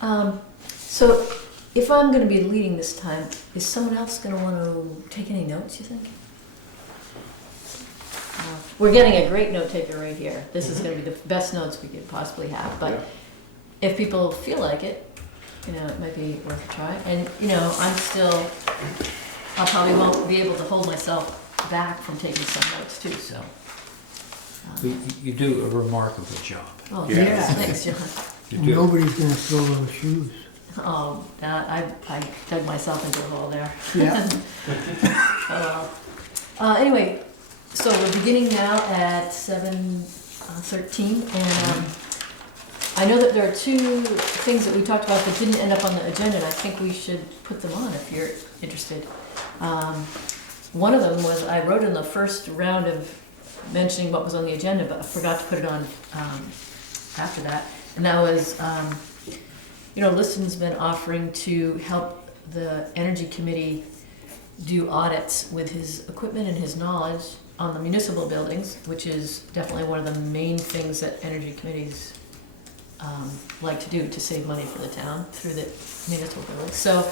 So if I'm going to be leading this time, is someone else going to want to take any notes, you think? We're getting a great note taker right here. This is going to be the best notes we could possibly have. But if people feel like it, it might be worth a try. And, I probably won't be able to hold myself back from taking some notes too, so. You do a remarkable job. Oh, Yeah. thanks, John. You do. Nobody's gonna throw those shoes. Oh, I dug myself into a hole there. Yeah. Anyway, so we're beginning now at 7:13, and I know that there are two things that we talked about that didn't end up on the agenda, and I think we should put them on if you're interested. One of them was, I wrote in the first round of mentioning what was on the agenda, but I forgot to put it on after that, and that was, Liston's been offering to help the Energy Committee do audits with his equipment and his knowledge on the municipal buildings, which is definitely one of the main things that Energy Committees like to do to save money for the town through the municipal buildings. So,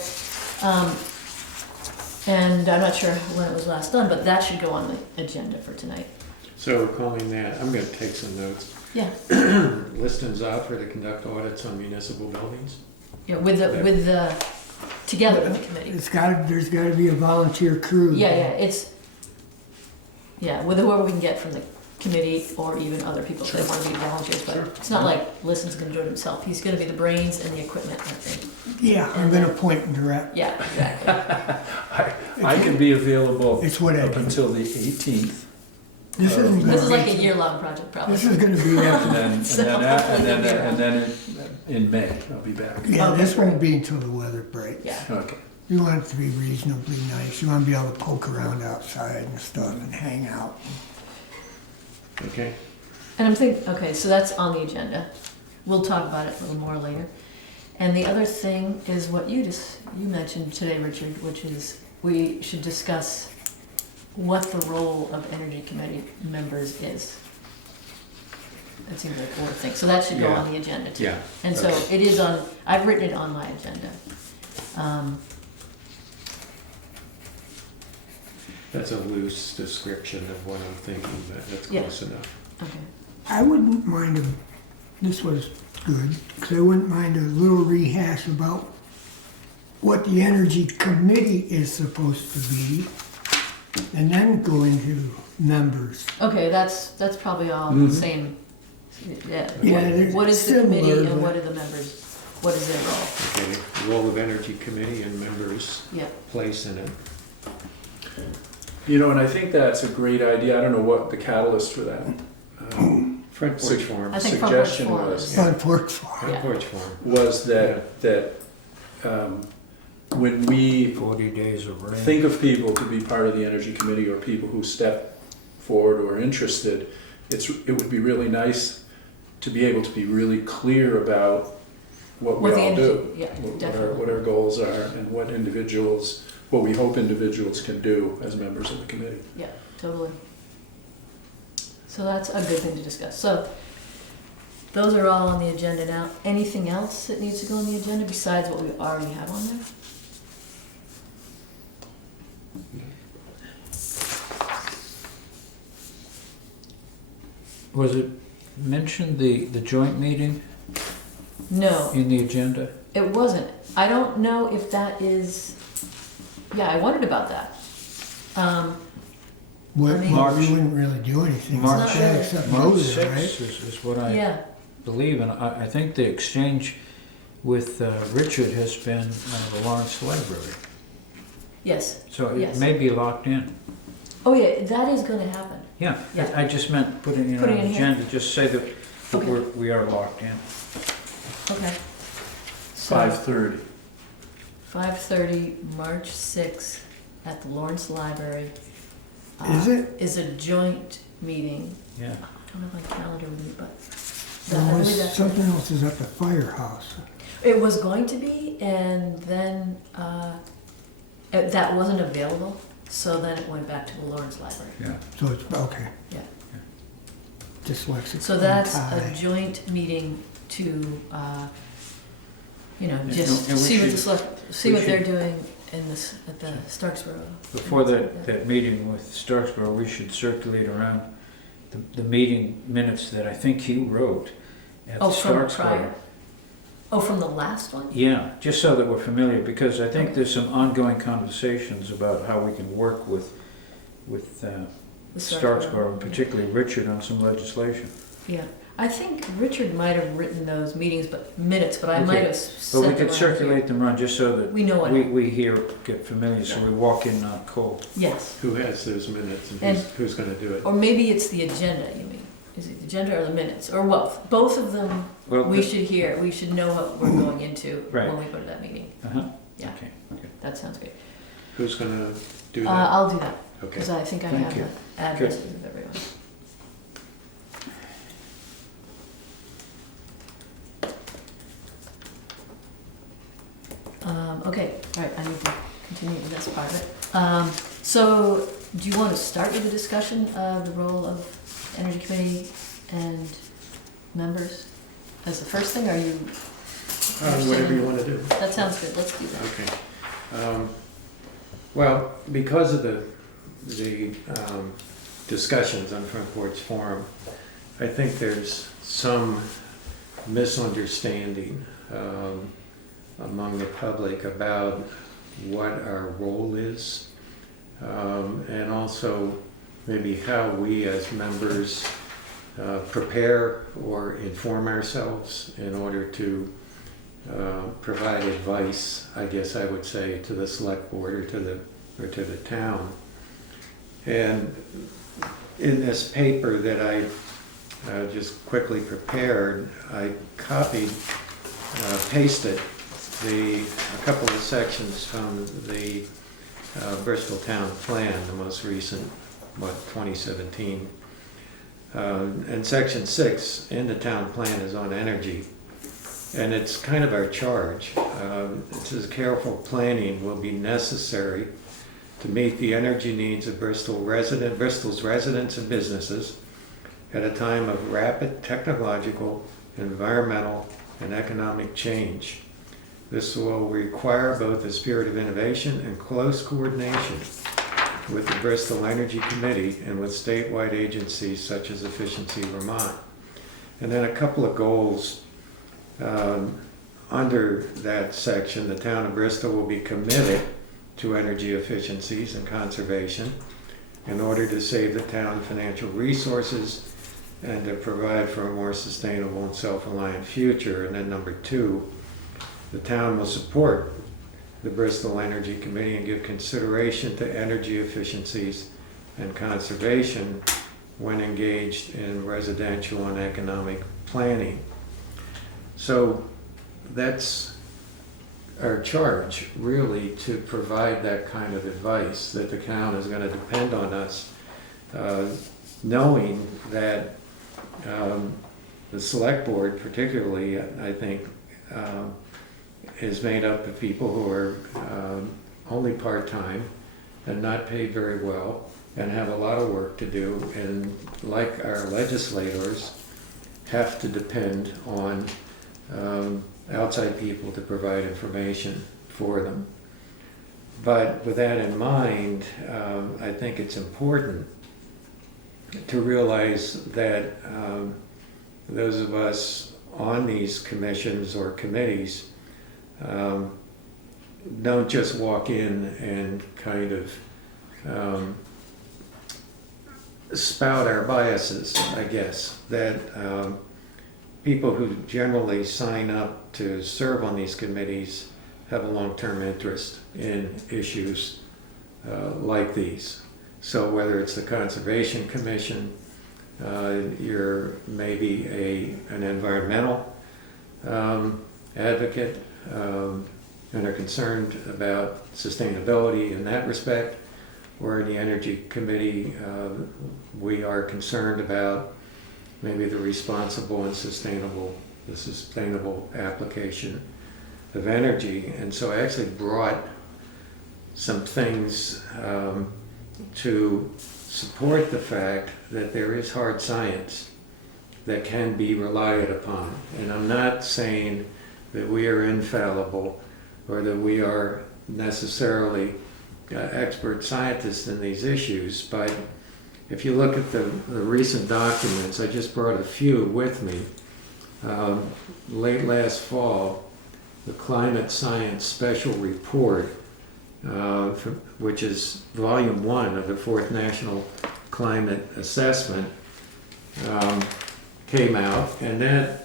and I'm not sure when it was last done, but that should go on the agenda for tonight. So we're calling that, I'm gonna take some notes. Yeah, Liston's offer to conduct audits on municipal buildings. yeah, with the together with the committee. There's gotta be a volunteer crew. Yeah, with whoever we can get from the committee or even other people if they want to be volunteers, but it's not like Liston's gonna do it himself. He's gonna be the brains and the equipment, I think. Yeah, I'm gonna point and direct. Yeah, exactly. I can be available It's what I up do. until the 18th. This isn't This is gonna like a be, year-long project, probably. this is gonna be after, And then in May, I'll be back. yeah, this won't be until the weather breaks. Yeah. Okay. You want it to be reasonably nice. You wanna be able to poke around outside and stuff and hang out. Okay, And I'm thinking, okay, so that's on the agenda. We'll talk about it a little more later. And the other thing is what you mentioned today, Richard, which is we should discuss what the role of Energy Committee members is. That seems like one thing. So that should go Yeah. on the agenda too. yeah. And so it is on, I've written it on my agenda. That's a loose description of what I'm thinking, but that's Yeah. close enough. Okay. I wouldn't mind this was good, because I wouldn't mind a little rehash about what the Energy Committee is supposed to be, and then go into members. Okay, that's probably all the same. Yeah. Yeah, they're What is the similar, committee and but- what are the members? What is their role? Okay, role of Energy Committee and members' Yeah. place in it. And I think that's a great idea. I don't know what the catalyst for that Front porch forum. I think front porch suggestion forum was. is- Front porch forum. Front porch forum. Was that when we 40 days of rain. think of people to be part of the Energy Committee or people who step forward or are interested, it would be really nice to be able to be really clear about what we What the all energy- do. yeah, What definitely. our goals are and what we hope individuals can do as members of the committee. Yeah, totally. So that's a good thing to discuss. So those are all on the agenda now. Anything else that needs to go on the agenda besides what we already have on there? Was it mentioned the joint meeting No, in the agenda? it wasn't. I don't know if that is, yeah, I wondered about that. Well, I mean- we wouldn't really do anything March- like that except March go there, right? 6th is what I Yeah, believe, and I think the exchange with Richard has been the Lawrence Library. yes. So Yes. it may be locked in. Oh, yeah, that is gonna happen. Yeah, Yeah. I just meant putting it on Putting it the in here. agenda, just say that Okay. we are locked in. Okay. So 5:30. 5:30, March 6th, at the Lawrence Library. Is it? Is a joint meeting. Yeah. I don't have my calendar with me, but I There believe was that's something else is at the firehouse. it was going to be, and then that wasn't available, so then it went back to the Lawrence Library. Yeah. So it's, okay. Yeah. Dyslexic. So that's a tie. joint meeting to you know, And- just and we see what the should- see we what they're should- doing in this, at the Starksboro. Before that meeting with Starksboro, we should circulate around the meeting minutes that I think you wrote at Oh, from Starksboro. prior? Oh, from the last one? Yeah, just so that we're familiar, because I think Okay. there's some ongoing conversations about how we can work with The Starksboro, and particularly Richard, on some legislation. Yeah, I think Richard might have written those minutes, but I Okay. might have But sent we them could out circulate them around, just so that We know what, we here get familiar, so we walk in not cold. yes. Who has those minutes and And- who's gonna do it? Or maybe it's the agenda, you mean? Is it the agenda or the minutes? Or what? Both of them, Well, we should hear, we should know what we're going into Right. when we go to that meeting. Uh-huh. Yeah. Okay, okay. That sounds good. Who's gonna do that? I'll do that, Okay. because I think I Thank have you. the addresses of everyone. Okay, all right, I need to continue with this part of it. So, do you want to start with a discussion of the role of Energy Committee and members as the first thing, or are you? Whatever you wanna do. That sounds good, let's do that. Okay. Well, because of the discussions on Front Porch Forum, I think there's some misunderstanding among the public about what our role is, and also maybe how we as members prepare or inform ourselves in order to provide advice, I guess I would say, to the select board or to the town. And in this paper that I just quickly prepared, I copied, pasted a couple of sections from the Bristol Town Plan, the most recent, 2017. And section 6 in the town plan is on energy. And it's kind of our charge. It says careful planning will be necessary to meet the energy needs of Bristol's residents and businesses at a time of rapid technological, environmental, and economic change. This will require both a spirit of innovation and close coordination with the Bristol Energy Committee and with statewide agencies such as Efficiency Vermont. And then a couple of goals. Under that section, the town of Bristol will be committed to energy efficiencies and conservation in order to save the town financial resources and to provide for a more sustainable and self-reliant future. And then number 2, the town will support the Bristol Energy Committee and give consideration to energy efficiencies and conservation when engaged in residential and economic planning. So that's our charge, really, to provide that kind of advice, that the town is going to depend on us, knowing that the select board particularly, I think, is made up of people who are only part-time and not paid very well and have a lot of work to do, and like our legislators, have to depend on outside people to provide information for them. But with that in mind, I think it's important to realize that those of us on these commissions or committees don't just walk in and kind of spout our biases, I guess, that people who generally sign up to serve on these committees have a long-term interest in issues like these. So whether it's the Conservation Commission, you're maybe an environmental advocate and are concerned about sustainability in that respect, or in the Energy Committee, we are concerned about maybe the responsible and sustainable application of energy. And so I actually brought some things to support the fact that there is hard science that can be relied upon. And I'm not saying that we are infallible or that we are necessarily expert scientists in these issues, but if you look at the recent documents, I just brought a few with me. Late last fall, the Climate Science Special Report, which is Volume 1 of the 4th National Climate Assessment, came out, and that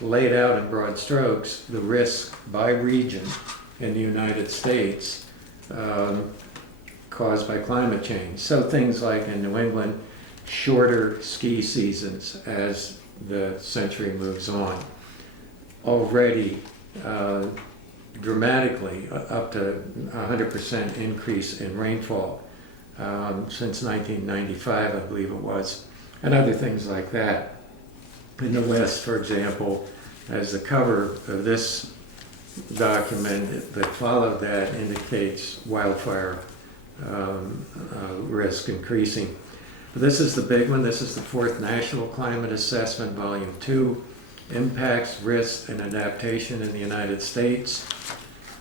laid out in broad strokes the risk by region in the United States caused by climate change. So things like in New England, shorter ski seasons as the century moves on. Already dramatically up to 100% increase in rainfall since 1995, I believe it was, and other things like that. In the West, for example, as the cover of this document that followed that indicates wildfire risk increasing. But this is the big one. This is the 4th National Climate Assessment, Volume 2, Impacts, Risks, and Adaptation in the United States.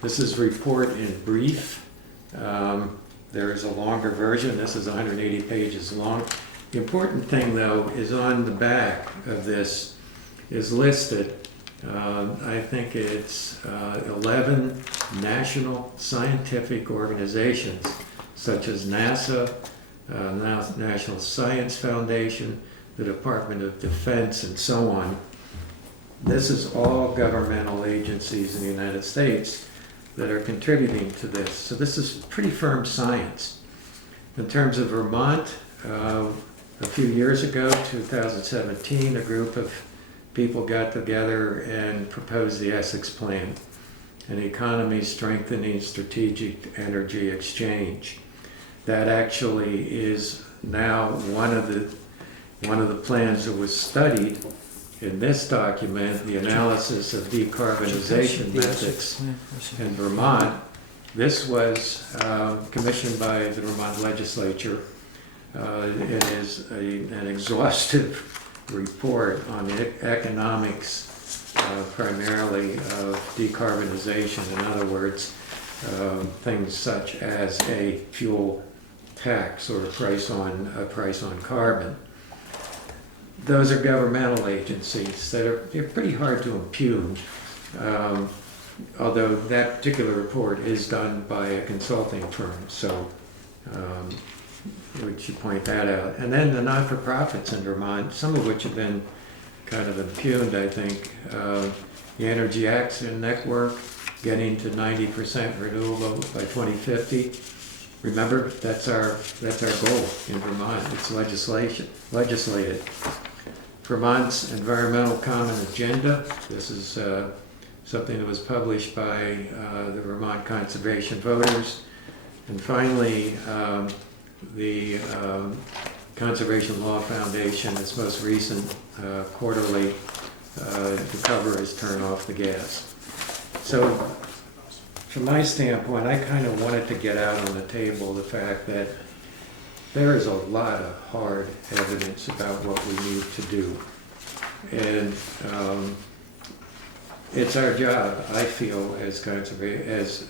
This is report in brief. There is a longer version. This is 180 pages long. The important thing, though, is on the back of this is listed, I think it's 11 national scientific organizations, such as NASA, National Science Foundation, the Department of Defense, and so on. This is all governmental agencies in the United States that are contributing to this. So this is pretty firm science. In terms of Vermont, a few years ago, 2017, a group of people got together and proposed the Essex Plan, an economy strengthening strategic energy exchange. That actually is now one of the plans that was studied in this document, the analysis of decarbonization methods in Vermont. This was commissioned by the Vermont legislature. It is an exhaustive report on the economics primarily of decarbonization. In other words, things such as a fuel tax or a price on carbon. Those are governmental agencies that are pretty hard to impugn, although that particular report is done by a consulting firm, so we should point that out. And then the not-for-profits in Vermont, some of which have been kind of impugned, I think. The Energy Action Network, getting to 90% renewable by 2050. Remember, that's our goal in Vermont. It's legislated. Vermont's Environmental Common Agenda. This is something that was published by the Vermont Conservation Voters. And finally, the Conservation Law Foundation, its most recent quarterly, the cover is Turn Off the Gas. So from my standpoint, I kind of wanted to get out on the table the fact that there is a lot of hard evidence about what we need to do. And it's our job, I feel, as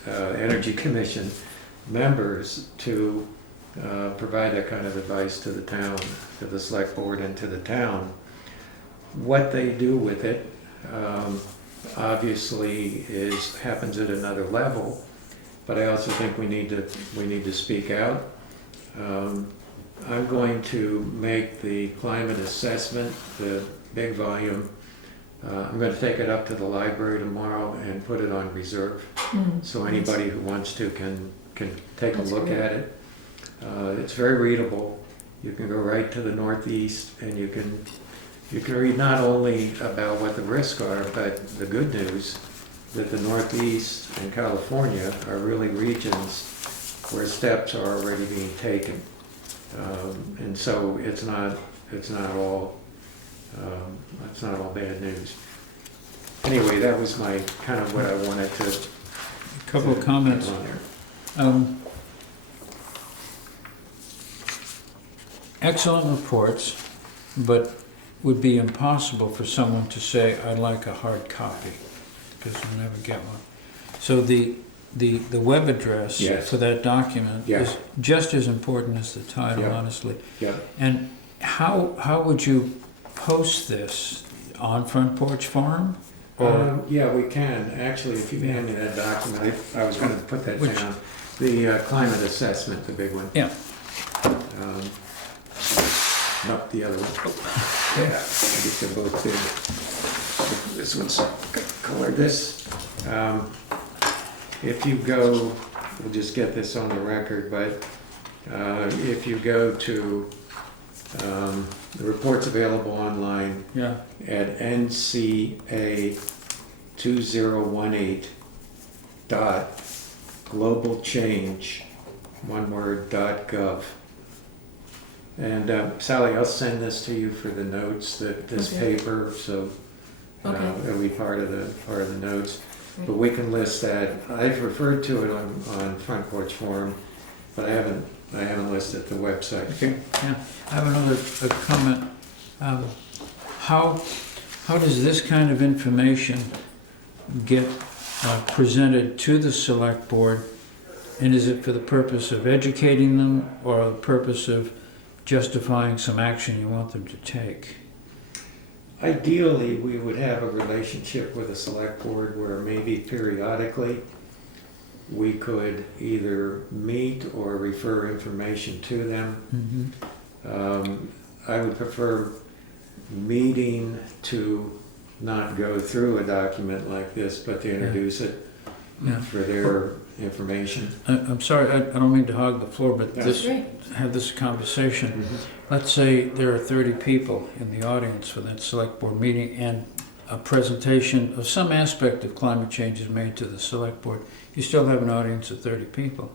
Energy Commission members to provide that kind of advice to the town, to the select board and to the town. What they do with it obviously happens at another level, but I also think we need to speak out. I'm going to make the climate assessment, the big volume, I'm going to take it up to the library tomorrow and put it on reserve. So anybody who wants to can take a look at it. It's very readable. You can go right to the Northeast and you can read not only about what the risks are, but the good news that the Northeast and California are really regions where steps are already being taken. And so it's not all bad news. Anyway, that was my kind of what I wanted to. A couple of comments. Excellent reports, but would be impossible for someone to say, I'd like a hard copy. because we'll never get one. So the web address Yes. for that document Yeah. is just as important as the title, Yeah. honestly. Yeah. And how would you post this? On Front Porch Forum? Or, Yeah, we can. Actually, if you hand me that document, I was gonna put that Which- down. The climate assessment, the big one. yeah, Not the other one. Yeah, I guess they're both big. This one's colored this. If you go, we'll just get this on the record, but if you go to the report's available online yeah, at NCA2018 dot globalchange, one word, .gov. And Sally, I'll send this to you for the notes, this Okay. paper, so Okay. it'll be part of the notes. But we can list that. I've referred to it on Front Porch Forum, but I haven't listed the website. okay, yeah. I have another comment. How does this kind of information get presented to the select board? And is it for the purpose of educating them or the purpose of justifying some action you want them to take? Ideally, we would have a relationship with the select board where maybe periodically we could either meet or refer information to them. Mm-hmm. I would prefer meeting to not go through a document like this, but to introduce it Yeah. for their information. I'm sorry, I don't mean to hog the floor, but That's this, have this conversation. Let's say there are 30 people in the audience for that select board meeting and a presentation of some aspect of climate change is made to the select board. You still have an audience of 30 people.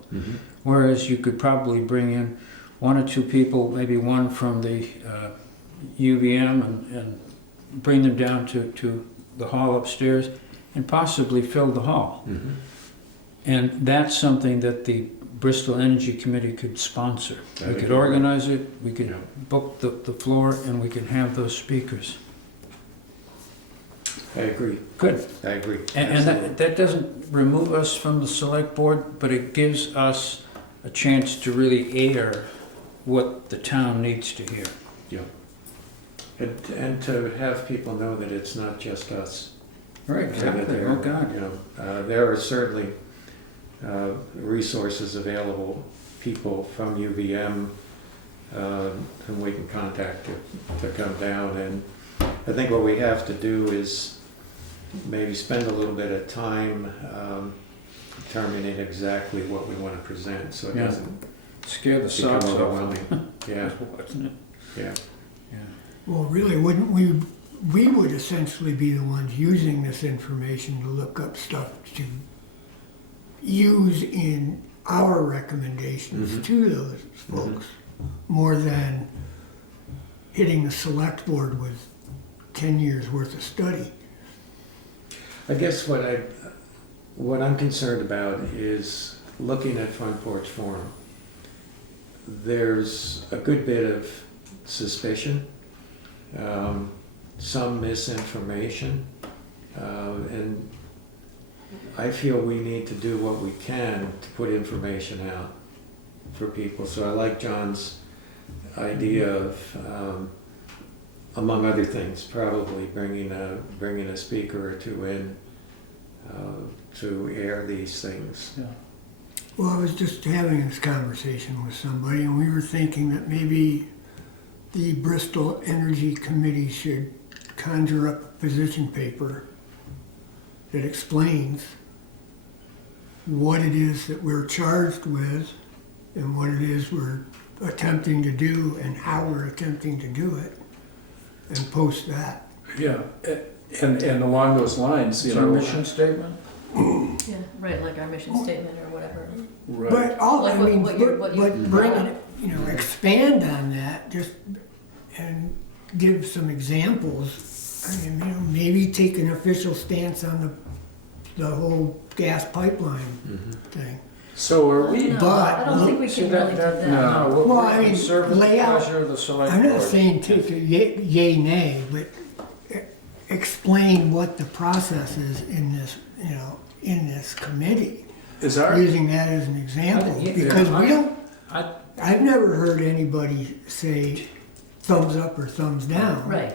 Whereas you could probably bring in one or two people, maybe one from the UVM and bring them down to the hall upstairs and possibly fill the hall. And that's something that the Bristol Energy Committee could sponsor. We could organize it, we could book the floor, and we could have those speakers. I agree. Good. I agree. And Absolutely. that doesn't remove us from the select board, but it gives us a chance to really air what the town needs to hear. And to have people know that it's not just us. Right, That there- Oh, God. you know, there are certainly resources available, people from UVM whom we can contact to come down. And I think what we have to do is maybe spend a little bit of time determining exactly what we want to present, so it Yeah. doesn't Scare the become socks off overwhelming. Yeah, wasn't it? yeah. Yeah. Well, really, wouldn't we would essentially be the ones using this information to look up stuff to use in our recommendations to those folks, more than hitting the select board with 10 years worth of study. I guess what I'm concerned about is looking at Front Porch Forum. There's a good bit of suspicion, some misinformation, and I feel we need to do what we can to put information out for people. So I like John's idea of, among other things, probably bringing a speaker or two in to air these things. Yeah. Well, I was just having this conversation with somebody, and we were thinking that maybe the Bristol Energy Committee should conjure up a position paper that explains what it is that we're charged with and what it is we're attempting to do and how we're attempting to do it, and post that. Yeah, and along those lines, you It's our know. mission statement? Yeah, right, like our mission statement or whatever. Right. But all, Like I what- mean, what you're- what you- but bring it, expand on that, just, and give some examples. I mean, maybe take an official stance on the whole gas pipeline thing. So are we? No, But- I don't think we See, can really do that. No, Well, I mean, serve at the lay out- pleasure of the select I'm not board. saying take a yay, nay, but explain what the process is in this, in this committee, Is our, using that as an example, Yeah, because we don't, I, I've never heard anybody say thumbs up or thumbs down. Right.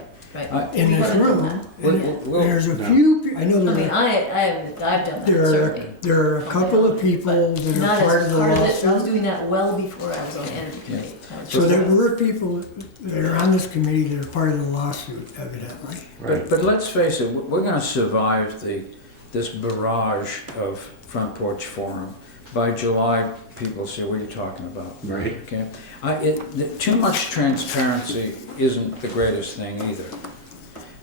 In We this haven't done room. that. And Well, there's a no. few, I know I mean, there are, I've done that, certainly. there are a couple of people that Not are part of as the part of this, I was lawsuit. doing that well before I was on the energy committee. So there were people that are on this committee that are part of the lawsuit, evidently. Right. but let's face it, we're gonna survive this barrage of Front Porch Forum. By July, people say, what are you talking about? Right. Okay, too much transparency isn't the greatest thing either,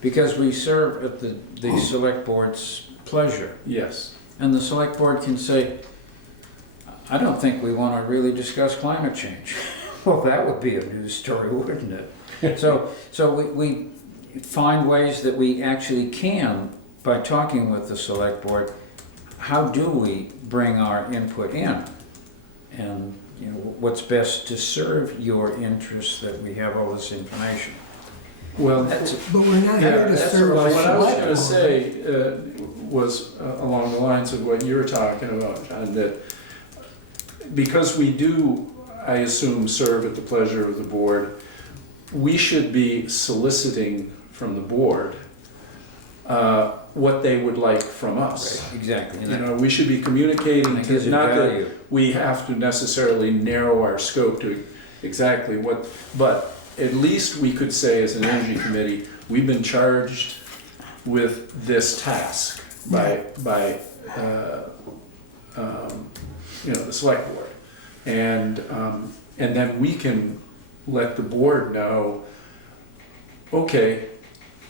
because we serve at the select board's pleasure, yes. and the select board can say, I don't think we want to really discuss climate change. Well, that would be a news story, wouldn't it? So we find ways that we actually can, by talking with the select board, how do we bring our input in? And what's best to serve your interests, that we have all this information. Well, That's, But we're not here to that's serve well, the what I was select gonna board. say was along the lines of what you're talking about, John, that because we do, I assume, serve at the pleasure of the board, we should be soliciting from the board what they would like from us. right, exactly. You know, we should be communicating That to, gives it not value. that we have to necessarily narrow our scope to exactly what, but at least we could say as an energy committee, we've been charged with this task by the select board. And then we can let the board know, okay,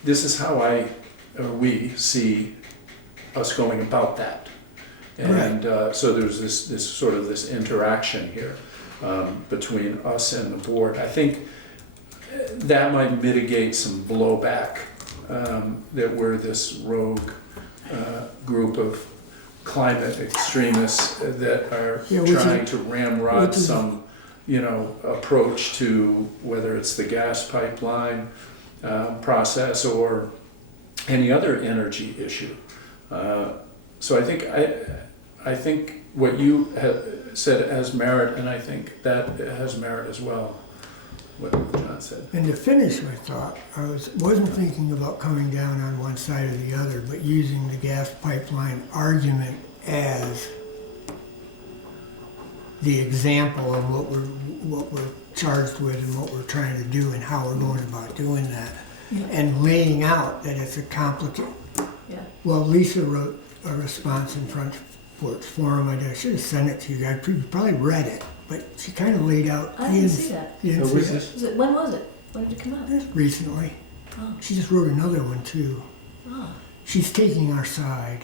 this is how we see us going about that. And so there's this sort of this interaction here between us and the board. I think that might mitigate some blowback, that we're this rogue group of climate extremists that are Yeah, trying to ramrod which is- some, approach to whether it's the gas pipeline process or any other energy issue. So I think what you have said has merit, and I think that has merit as well, what John said. And to finish my thought, wasn't thinking about coming down on one side or the other, but using the gas pipeline argument as the example of what we're charged with and what we're trying to do and how we're going about doing that. Yeah. And laying out that it's a complicated. Yeah. Well, Lisa wrote a response in Front Porch Forum. I should have sent it to you guys. You probably read it, but she kind of laid out. I didn't see that. You didn't Who see was that? When was it? When did it come out? Just recently. Oh. She just wrote another one too. Oh. She's taking our side.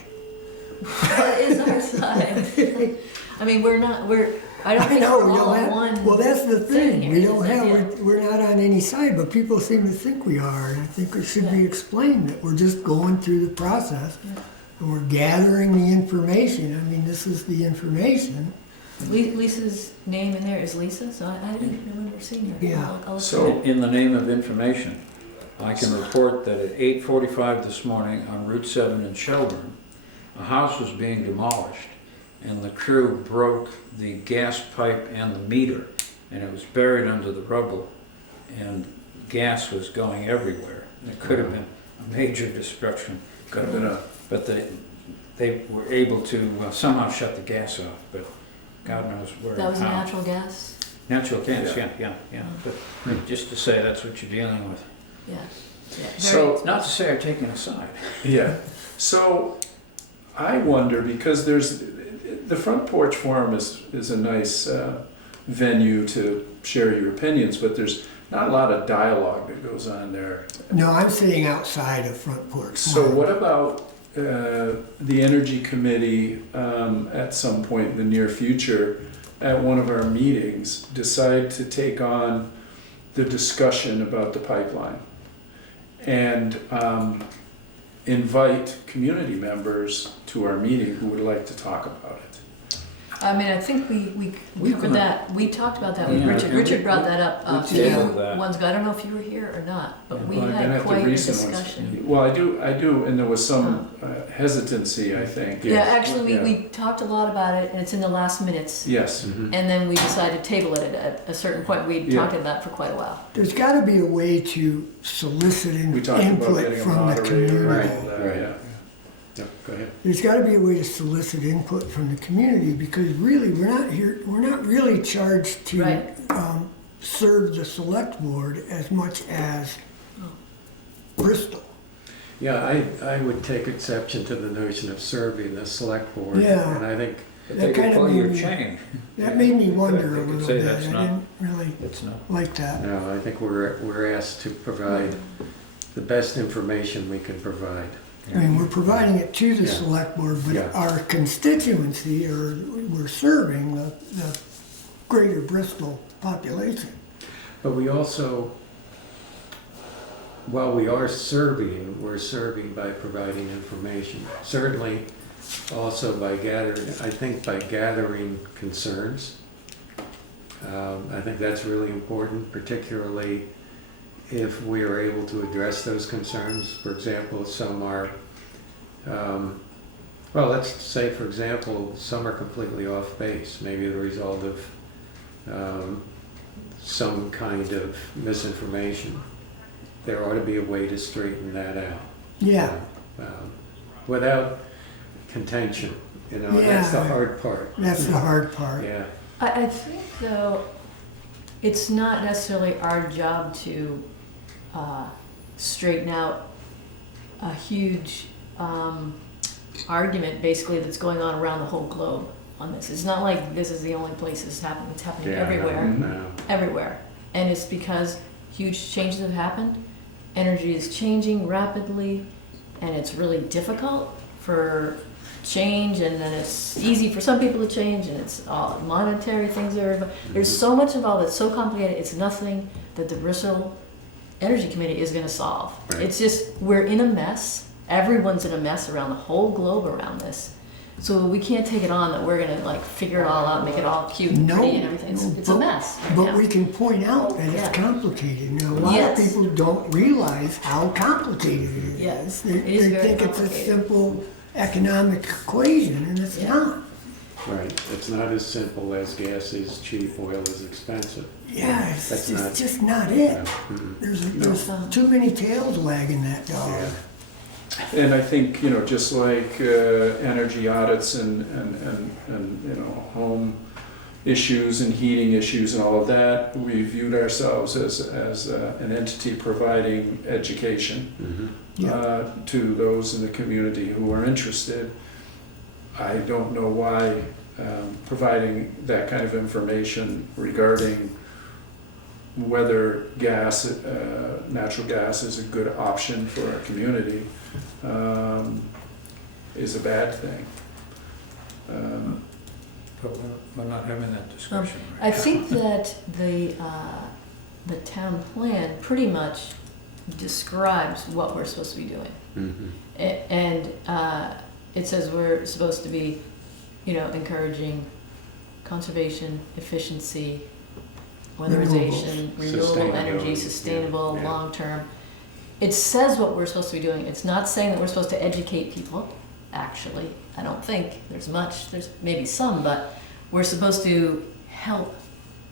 What is our side? I mean, I don't think know, we're we all don't on have, one. well, that's the thing thing. here, We don't isn't it? have, we're not on any side, but people seem to think we are. And I think it should be Yeah. explained that we're just going through the process Yeah. and we're gathering the information. I mean, this is the information. Lisa's name in there is Lisa, so I didn't remember seeing her. Yeah. I'll So- In the name of information, I can report that at 8:45 this morning on Route 7 in Shelburne, a house was being demolished, and the crew broke the gas pipe and the meter, and it was buried under the rubble, and gas was going everywhere. And it could have been a major destruction, Could have been but they were able to somehow shut the gas off, but God knows where. That was and how. natural gas? Natural gas, Yeah. yeah. But just to say that's what you're dealing with. Yeah. Yeah. So- Not to say I've taken a side. Yeah, so I wonder, because the Front Porch Forum is a nice venue to share your opinions, but there's not a lot of dialogue that goes on there. No, I'm sitting outside of Front Porch. So Forum. what about the Energy Committee at some point in the near future, at one of our meetings, decide to take on the discussion about the pipeline and invite community members to our meeting who would like to talk about it? I mean, I think we We covered could- that, we talked about that with Yeah, Richard. and Richard brought that up a we few tabled that. ones ago. I don't know if you were here or not, but we Well, I've been had at the quite a recent ones. discussion. Well, I do, and there was some hesitancy, I think. Yeah, actually, Yeah. we talked a lot about it, and it's in the last minutes. Yes, Mhm. And then we decided to table it at a certain point. We'd Yeah. talked about that for quite a while. There's gotta be a way to solicit we talked about input getting a from the moderator and community. all that, Right. yeah. Yep, go ahead. There's gotta be a way to solicit input from the community, because really, we're not really charged to Right. serve the select board as much as Bristol. Yeah, I would take exception to the notion of serving the select board. Yeah. And I think, If That they could kinda pull your made me- chain. That made me wonder They a could little say bit. I that's not- didn't really It's not. like that. no, I think we're asked to provide the best information we can provide. I mean, we're providing it to the Yeah. select board, but Yeah. our constituency, or we're serving the greater Bristol population. But we also, while we are serving, we're serving by providing information. Certainly also by gathering, I think by gathering concerns. I think that's really important, particularly if we are able to address those concerns. For example, some are, well, let's say, for example, some are completely off base, maybe the result of some kind of misinformation. There ought to be a way to straighten that out. Yeah, Without contention, you know, and that's the Yeah. hard part. that's the hard part. Yeah, I think, though, it's not necessarily our job to straighten out a huge argument, basically, that's going on around the whole globe on this. It's not like this is the only place it's happening. It's happening yeah, everywhere. no. Everywhere. And it's because huge changes have happened. Energy is changing rapidly, and it's really difficult for change, and then it's easy for some people to change, and it's all monetary things there. But there's so much involved, it's so complicated, it's nothing that the Bristol Energy Committee is gonna solve. Right. It's just, we're in a mess, everyone's in a mess around the whole globe around this. So we can't take it on that we're gonna like figure it all out, make it all cute and No, pretty and everything. no, It's a but- mess. right But now. we can point out that Yeah. it's complicated. Now, a lot of Yes. people don't realize how complicated it is. Yes, They, it is they very think it's a complicated. simple economic equation, and it's Yeah. not. Right, it's not as simple as gas is cheap, oil is expensive. Yeah, it's That's just, not- just not it. Mhm. There's too many tails wagging that dog. Yeah. And I think, you know, just like energy audits and, you know, home issues and heating issues and all of that, we viewed ourselves as an entity providing education Mhm. Yeah. to those in the community who are interested. I don't know why providing that kind of information regarding whether gas, natural gas is a good option for our community is a bad thing. But we're not having that discussion right I now. think that the town plan pretty much describes what we're supposed to be doing. Mhm. And it says we're supposed to be, you know, encouraging conservation, efficiency, weatherization, renewable Sustainability, energy, yeah, sustainable, yeah. long-term. It says what we're supposed to be doing. It's not saying that we're supposed to educate people, actually. I don't think there's much, there's maybe some, but we're supposed to help.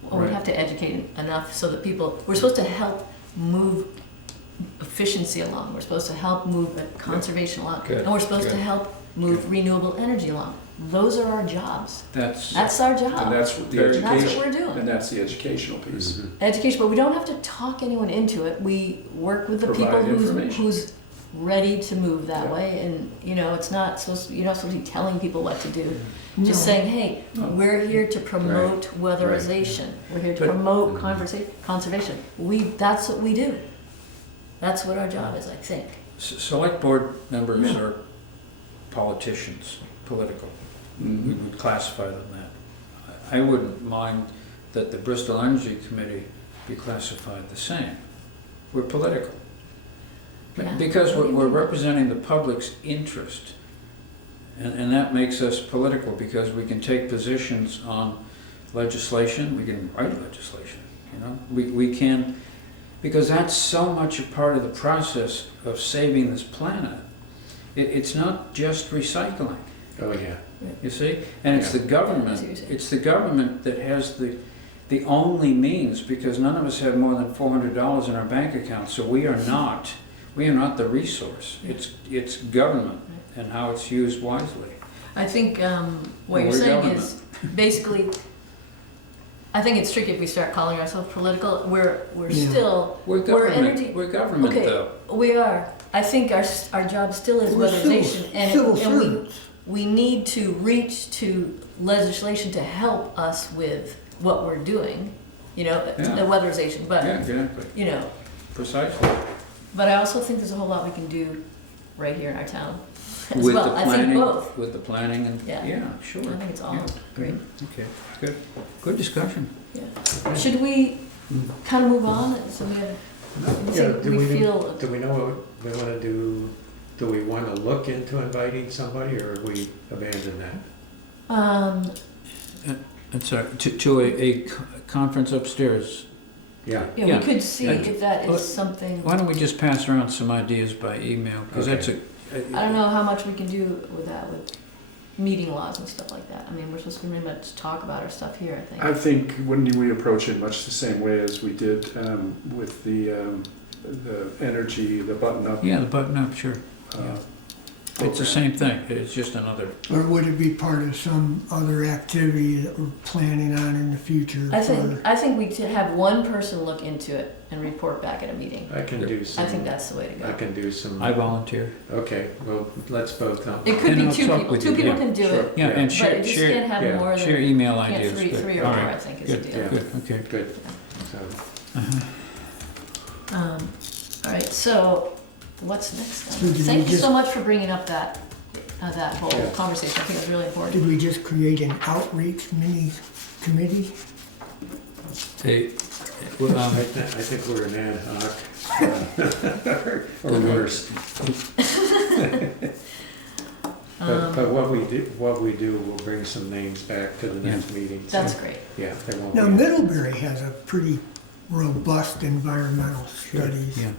Well, we Right. have to educate enough so that people, we're supposed to help move efficiency along. We're supposed to help move conservation along. Good, And we're supposed to good. help move renewable energy along. Those are our jobs. That's, That's our And job. that's what the That's That's what education, we're doing. and that's the educational piece. Mhm. Education, but we don't have to talk anyone into it. We work with the people Provide information. who's ready to move that Yeah. way. And, you know, it's not supposed to, you're not supposed to be telling people what to do. Just No. saying, hey, No. we're here to promote weatherization. We're here to But- promote conservation. That's what we do. That's what our job is, I think. select board members Yeah. are politicians, political. We Mhm. would classify them that. I wouldn't mind that the Bristol Energy Committee be classified the same. We're political. Yeah. Because What do you we're mean? representing the public's interest. And that makes us political because we can take positions on legislation, we can write legislation, you know? We can, because that's so much a part of the process of saving this planet. It's not just recycling, Oh, yeah. you see? And it's the I see what government, you're saying. it's the government that has the only means, because none of us have more than $400 in our bank account, so we are not the resource. It's government and how it's used wisely. I think what you're We're saying government. is basically, I think it's tricky if we start calling ourselves political. We're Yeah. still We're government, energy- we're government okay. though. We are. I think our job still is We're weatherization, civil and servants. we need to reach to legislation to help us with what we're doing. You know, Yeah. the weatherization. But Yeah, exactly, you know, precisely. but I also think there's a whole lot we can do right here in our town as With well. the I think planning, both. with the planning and, Yeah. yeah, sure. I think it's all Yeah. great. Okay, good, good discussion. Yeah. Should we kind of move on? So we have. Yeah, we feel. do we know what we want to do? Do we want to look into inviting somebody, or have we abandoned that? And sorry, to a conference upstairs. Yeah. Yeah, Yeah. we could see Yeah. if that Well, is something. Why don't we just pass around some ideas by email, because that's a. I don't know how much we can do with that, with meeting laws and stuff like that. I mean, we're supposed to pretty much talk about our stuff here, I think. I think, wouldn't we approach it much the same way as we did with the energy, the button-up? Yeah, the button up, sure. uh, It's the program. same thing, it's just another. Or would it be part of some other activity that we're planning on in the future? I think we should have one person look into it and report back at a meeting. I can do some. I think that's the way to I go. can do some. I volunteer. Okay, well, let's both help. It could And be I'll two talk people. with Two you, people yeah. can do Sure. it, Yeah, and but share, it just share, can't have yeah, more share than, email can't ideas. three Good. or All more, right. I think is Good, the deal. Yeah. good, okay. Good. So, All right, so what's next So then? did we Thank you just- so much for bringing up that whole Yeah. conversation. I think it's really important. Did we just create an outreach mini committee? Hey, well, I think we're an ad hoc, or worse. But what we do, we'll bring some names back to the next meeting. so, That's great. Yeah, there won't Now, be. Middlebury has a pretty robust environmental studies. yeah,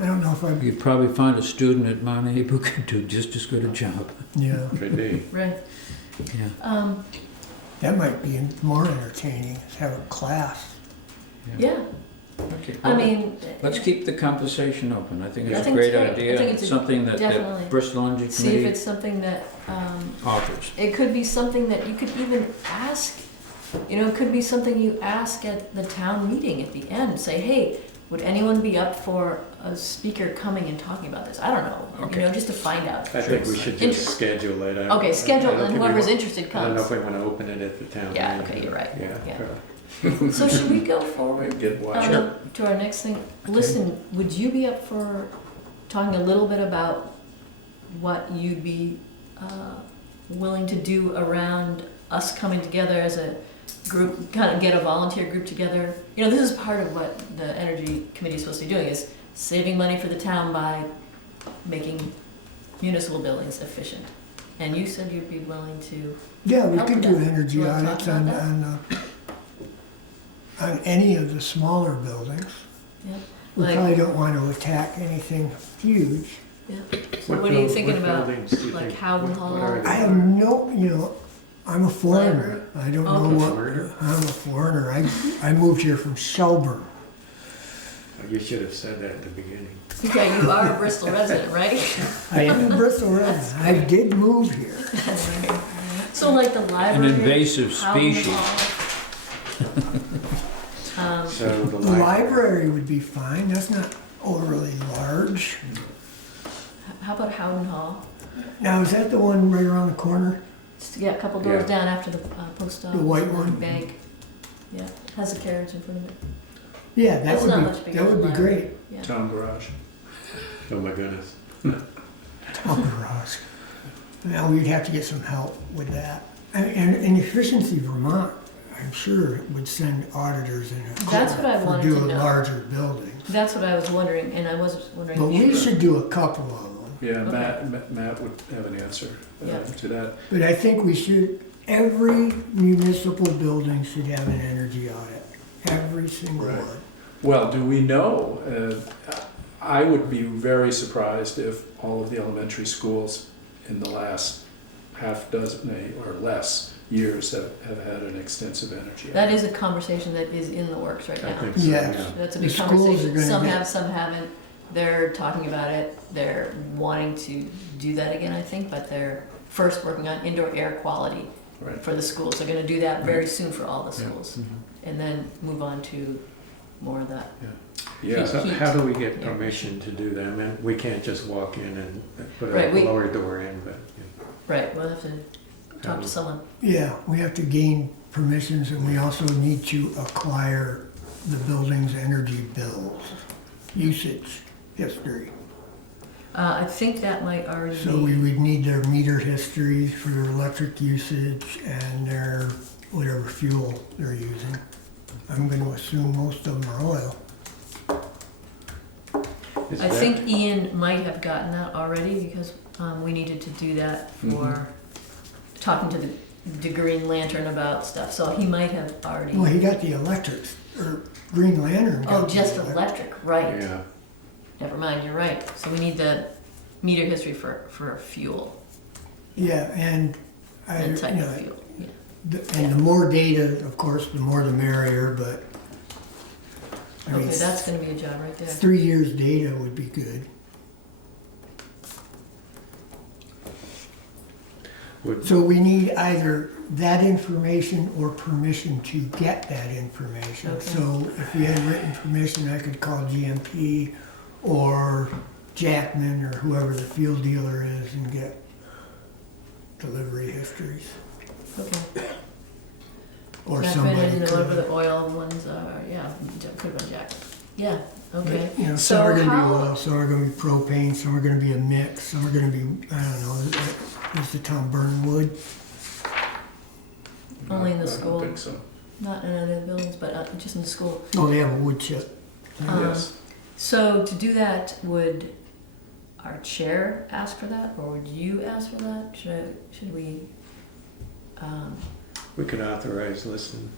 I don't know if I, you'd probably find a student at Mount Abe who could do just as good a job. yeah, Could be. Right. Yeah. that might be more entertaining, is have a class. Yeah. Okay. I mean, Let's keep the conversation open. I think I it's a think great it's great. I idea. think it's a- Something that definitely. Bristol Energy see if Committee it's something that, offers. it could be something that you could even ask, you know, it could be something you ask at the town meeting at the end. Say, hey, would anyone be up for a speaker coming and talking about this? I don't know, Okay. you know, just to find out. I think we should Inter- just schedule it. Okay, schedule, I don't and think we whoever's want- interested I don't know comes. if we want to open it at the town. Yeah, meeting, okay, you're right. Yeah. Yeah. So should we go forward Get watched. to our next thing? Listen, would you be up for talking a little bit about what you'd be willing to do around us coming together as a group, kind of get a volunteer group together? You know, this is part of what the Energy Committee is supposed to be doing, is saving money for the town by making municipal buildings efficient. And you said you'd be willing to, Yeah, we Help could with do that. energy You wanna audits talk about on any of the smaller buildings. yeah, We like, probably don't want to attack anything huge. yeah. So what are you thinking about? buildings do you Like think- Howden what Hall? are they? I have no, I'm a foreigner. I don't know Okay. what, Foreigner? I'm a foreigner. I moved here from Shelburne. You should have said that at the beginning. Okay, you are a Bristol resident, right? I am a Bristol resident. I did move here. So like the An library. invasive Howden species. Hall. So the The library would be fine. That's not overly large. How about Howden Hall? Now, is that the one right around the corner? Just to get a couple doors Yeah. down after the post office. white one? Bank. Yeah, has a carriage in front of it. Yeah, that It's would not be, much bigger that would than be library. great. Yeah. Town garage. Oh my goodness. Oh, Ross. Now, we'd have to get some help with that. And Efficiency Vermont, I'm sure, would send auditors in a That's what I for wanted to doing know. larger buildings. That's what I was wondering, and I was wondering. But if you we were- should do a couple of them. Yeah, Okay. Matt would have an answer Yeah. to that. But I think we should, every municipal building should have an energy audit, every single Right. one. Well, do we know? I would be very surprised if all of the elementary schools in the last half dozen or less years have had an extensive energy. That is a conversation that is in the works right I now. think so, Yes. yeah. That's a The big schools are conversation. gonna Some get- have, some haven't. They're talking about it. They're wanting to do that again, I think, but they're first working on indoor air quality Right. for the schools. They're gonna do that very soon for all the Yeah. schools. Mhm. And then move on to more of that. Yeah, So Heat. how do we get Yeah. permission to do that? I mean, we can't just walk in and put Right, a we- lower door in, but, Right, we'll have to talk to someone. Yeah, we have to gain permissions and we also need to acquire the building's energy bills, usage history. I think that might already So we be, would need their meter history for their electric usage and their whatever fuel they're using. I'm gonna assume most of them are oil. Is I that- think Ian might have gotten that already because we needed to do that for talking to the Green Lantern about stuff. So he might have already. Well, he got the electrics, or Green Lantern. Oh, got the just elec- electric, right. Yeah, Never mind, you're right. So we need the meter history for fuel Yeah, and I, and you type of know, fuel. Yeah. and the more data, of course, the more the merrier, but I mean, Okay, that's gonna be a job right there. 3 years data would be good. would, So we need either that information or permission to get that information. Okay. So if we had written permission, I could call GMP or Jackman or whoever the fuel dealer is and get delivery histories. Okay. Or Jackman somebody and whatever could. the oil ones are, yeah, could have been Jackman. Yeah, okay. You know, So some are gonna how- be oil, some are gonna be propane, some are gonna be a mix, some are gonna be, I don't know, is the town burn wood? Only in the I school. don't think so. Not in other buildings, but just in the school. Oh, they have a wood chip. Yes. So to do that, would our chair ask for that, or would you ask for that? Should we? we could authorize listening,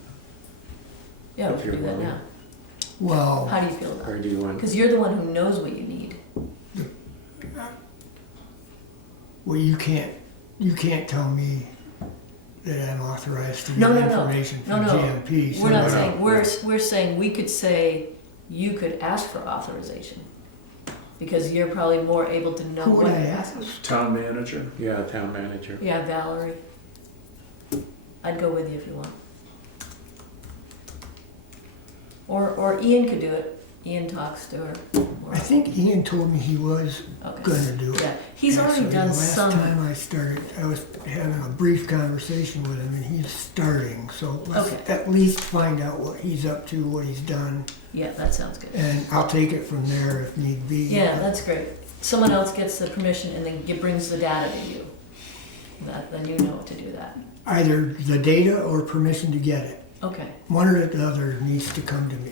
Yeah, we If can you're do that willing. now. Well, How do you feel about or it? do you want, Because you're the one who knows what you need. well, you can't tell me that I'm authorized to No, give no, no. information No, from no. GMP. so We're not I- saying, we're saying we could say you could ask for authorization. Because you're probably more able to know Who what would you're I ask? asking. Town manager. yeah, town manager. Yeah, Valerie. I'd go with you if you want. Or Ian could do it. Ian talks to her. I think Ian told me he was Okay. gonna do it. Yeah, he's already Actually, done the last some. time I started, I was having a brief conversation with him and he's starting, so let's Okay. at least find out what he's up to, what he's done, Yeah, that sounds good. and I'll take it from there if need be. Yeah, that's great. Someone else gets the permission and then brings the data to you. Then you know to do that. Either the data or permission to get it. Okay. One or the other needs to come to me.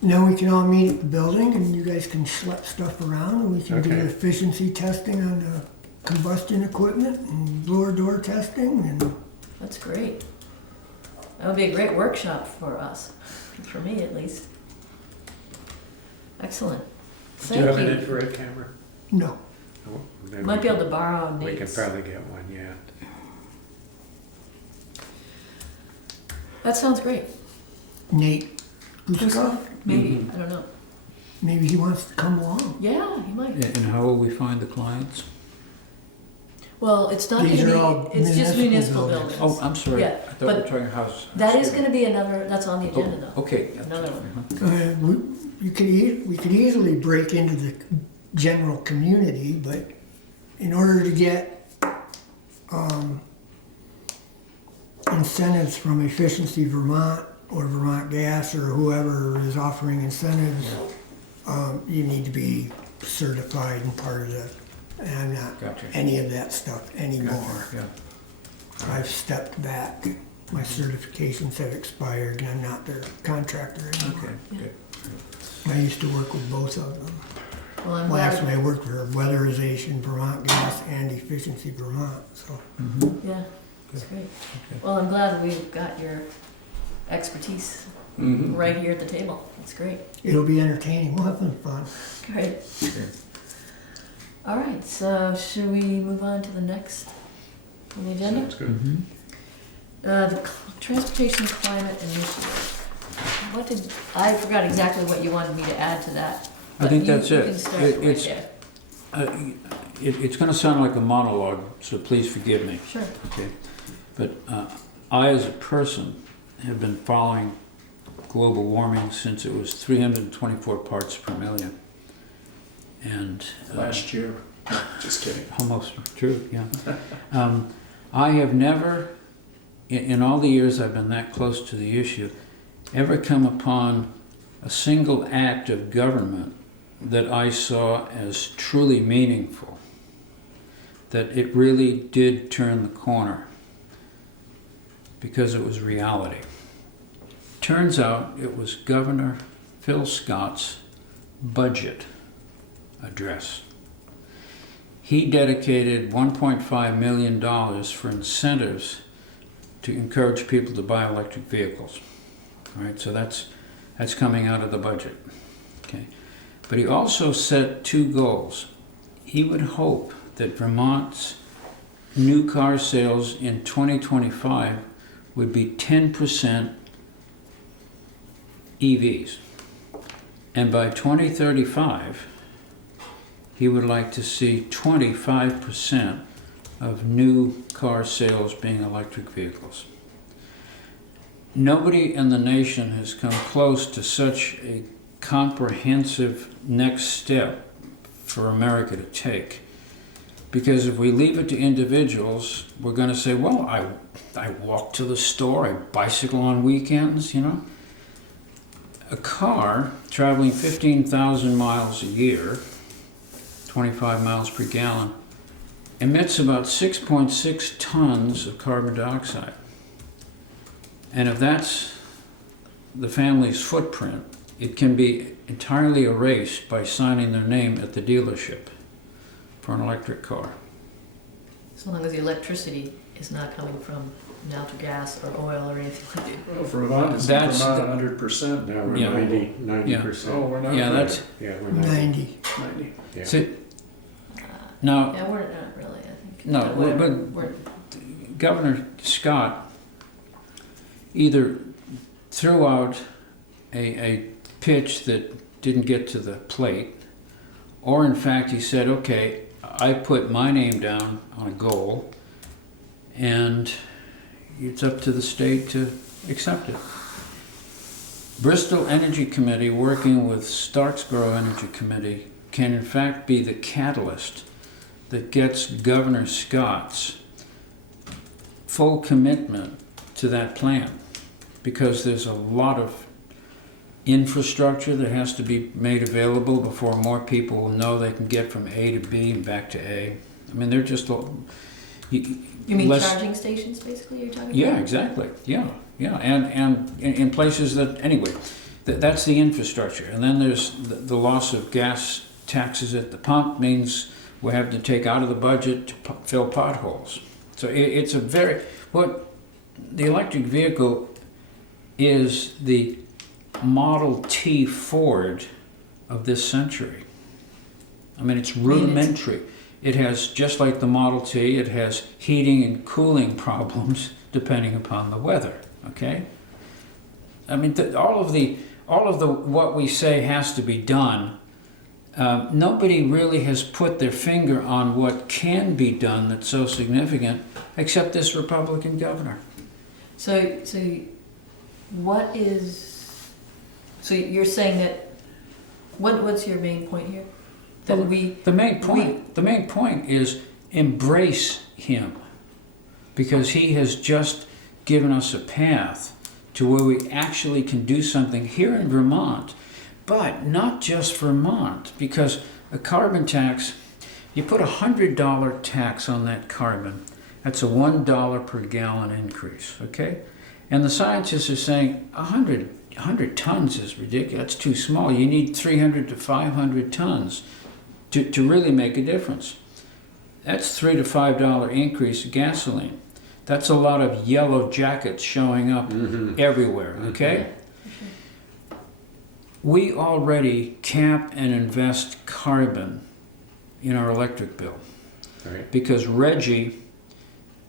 Now we can all meet at the building and you guys can schlep stuff around and we can do Okay. efficiency testing on the combustion equipment and blower door testing and That's great. That would be a great workshop for us, for me at least. Excellent. Do you have an Thank you. infrared camera? no. Oh, then Might we be able can- to borrow We can Nate's. probably get one, yeah. That sounds great. Nate Guskoff, Maybe, I don't know. maybe he wants to come along. Yeah, he might. And how will we find the clients? Well, it's not These gonna are all be, it's just municipal municipal buildings. buildings. Oh, I'm sorry. Yeah, I thought we were but talking house. that is gonna be another, that's on the agenda though. Okay. Another one. We could easily break into the general community, but in order to get incentives from Efficiency Vermont or Vermont Gas or whoever is offering incentives, you need to be certified and part of the, and I'm not Gotcha. any of that stuff anymore. Yeah. I've stepped back. My certifications have expired and I'm not their contractor anymore. Okay, good. I used to work with both of them. Well, I'm Well, actually, glad, I worked for Weatherization Vermont Gas and Efficiency Vermont, so. yeah, that's great. Well, I'm glad we've got your expertise Mhm. right here at the table. That's great. It'll be entertaining, we'll have some fun. Great. All right, so should we move on to the next on the agenda? Sounds good. The Transportation Climate Initiative. What did, I forgot exactly what you wanted me to add to that. I but think you- that's you it. can start It- right it's- there. It's gonna sound like a monologue, so please forgive me. Sure. Okay, but I, as a person, have been following global warming since it was 324 parts per million. And Last year, just kidding. almost true, yeah. I have never, in all the years I've been that close to the issue, ever come upon a single act of government that I saw as truly meaningful, that it really did turn the corner because it was reality. Turns out it was Governor Phil Scott's budget address. He dedicated $1.5 million for incentives to encourage people to buy electric vehicles. All right, so that's coming out of the budget. Okay, but he also set two goals. He would hope that Vermont's new car sales in 2025 would be 10% EVs. And by 2035, he would like to see 25% of new car sales being electric vehicles. Nobody in the nation has come close to such a comprehensive next step for America to take. Because if we leave it to individuals, we're going to say, well, I walk to the store, I bicycle on weekends, you know. A car traveling 15,000 miles a year, 25 miles per gallon, emits about 6.6 tons of carbon dioxide. And if that's the family's footprint, it can be entirely erased by signing their name at the dealership for an electric car. As long as the electricity is not coming from natural gas or oil or anything like that. Well, Vermont is That's Vermont the- 100%. Now we're Yeah. 90%. Oh, we're not. Yeah, that's, Yeah, we're 90. 90. Yeah. see, now, Yeah, we're not really, I think. No, Whatever. but- We're- Governor Scott either threw out a pitch that didn't get to the plate, or in fact he said, okay, I put my name down on a goal, and it's up to the state to accept it. Bristol Energy Committee, working with Starksboro Energy Committee, can in fact be the catalyst that gets Governor Scott's full commitment to that plan, because there's a lot of infrastructure that has to be made available before more people will know they can get from A to B and back to A. I mean, they're just You mean less- charging stations, basically, you're talking about? Yeah, exactly. Yeah, and in places that, anyway, that's the infrastructure. And then there's the loss of gas taxes at the pump means we have to take out of the budget to fill potholes. So it's a very, what the electric vehicle is the Model T Ford of this century. I mean, it's rudimentary. It has, just like the Model T, it has heating and cooling problems depending upon the weather, okay? I mean, all of the what we say has to be done, nobody really has put their finger on what can be done that's so significant, except this Republican governor. So what is, so you're saying that, what's your main point here? That Well, we, The main point is embrace him, because he has just given us a path to where we actually can do something here in Vermont, but not just Vermont, because a carbon tax, you put $100 tax on that carbon, that's a $1 per gallon increase, okay? And the scientists are saying 100 tons is ridiculous, that's too small, you need 300 to 500 tons to really make a difference. That's $3 to $5 increase in gasoline. That's a lot of yellow jackets showing up everywhere, okay? We already cap and invest carbon in our electric bill. Right. Because RGGI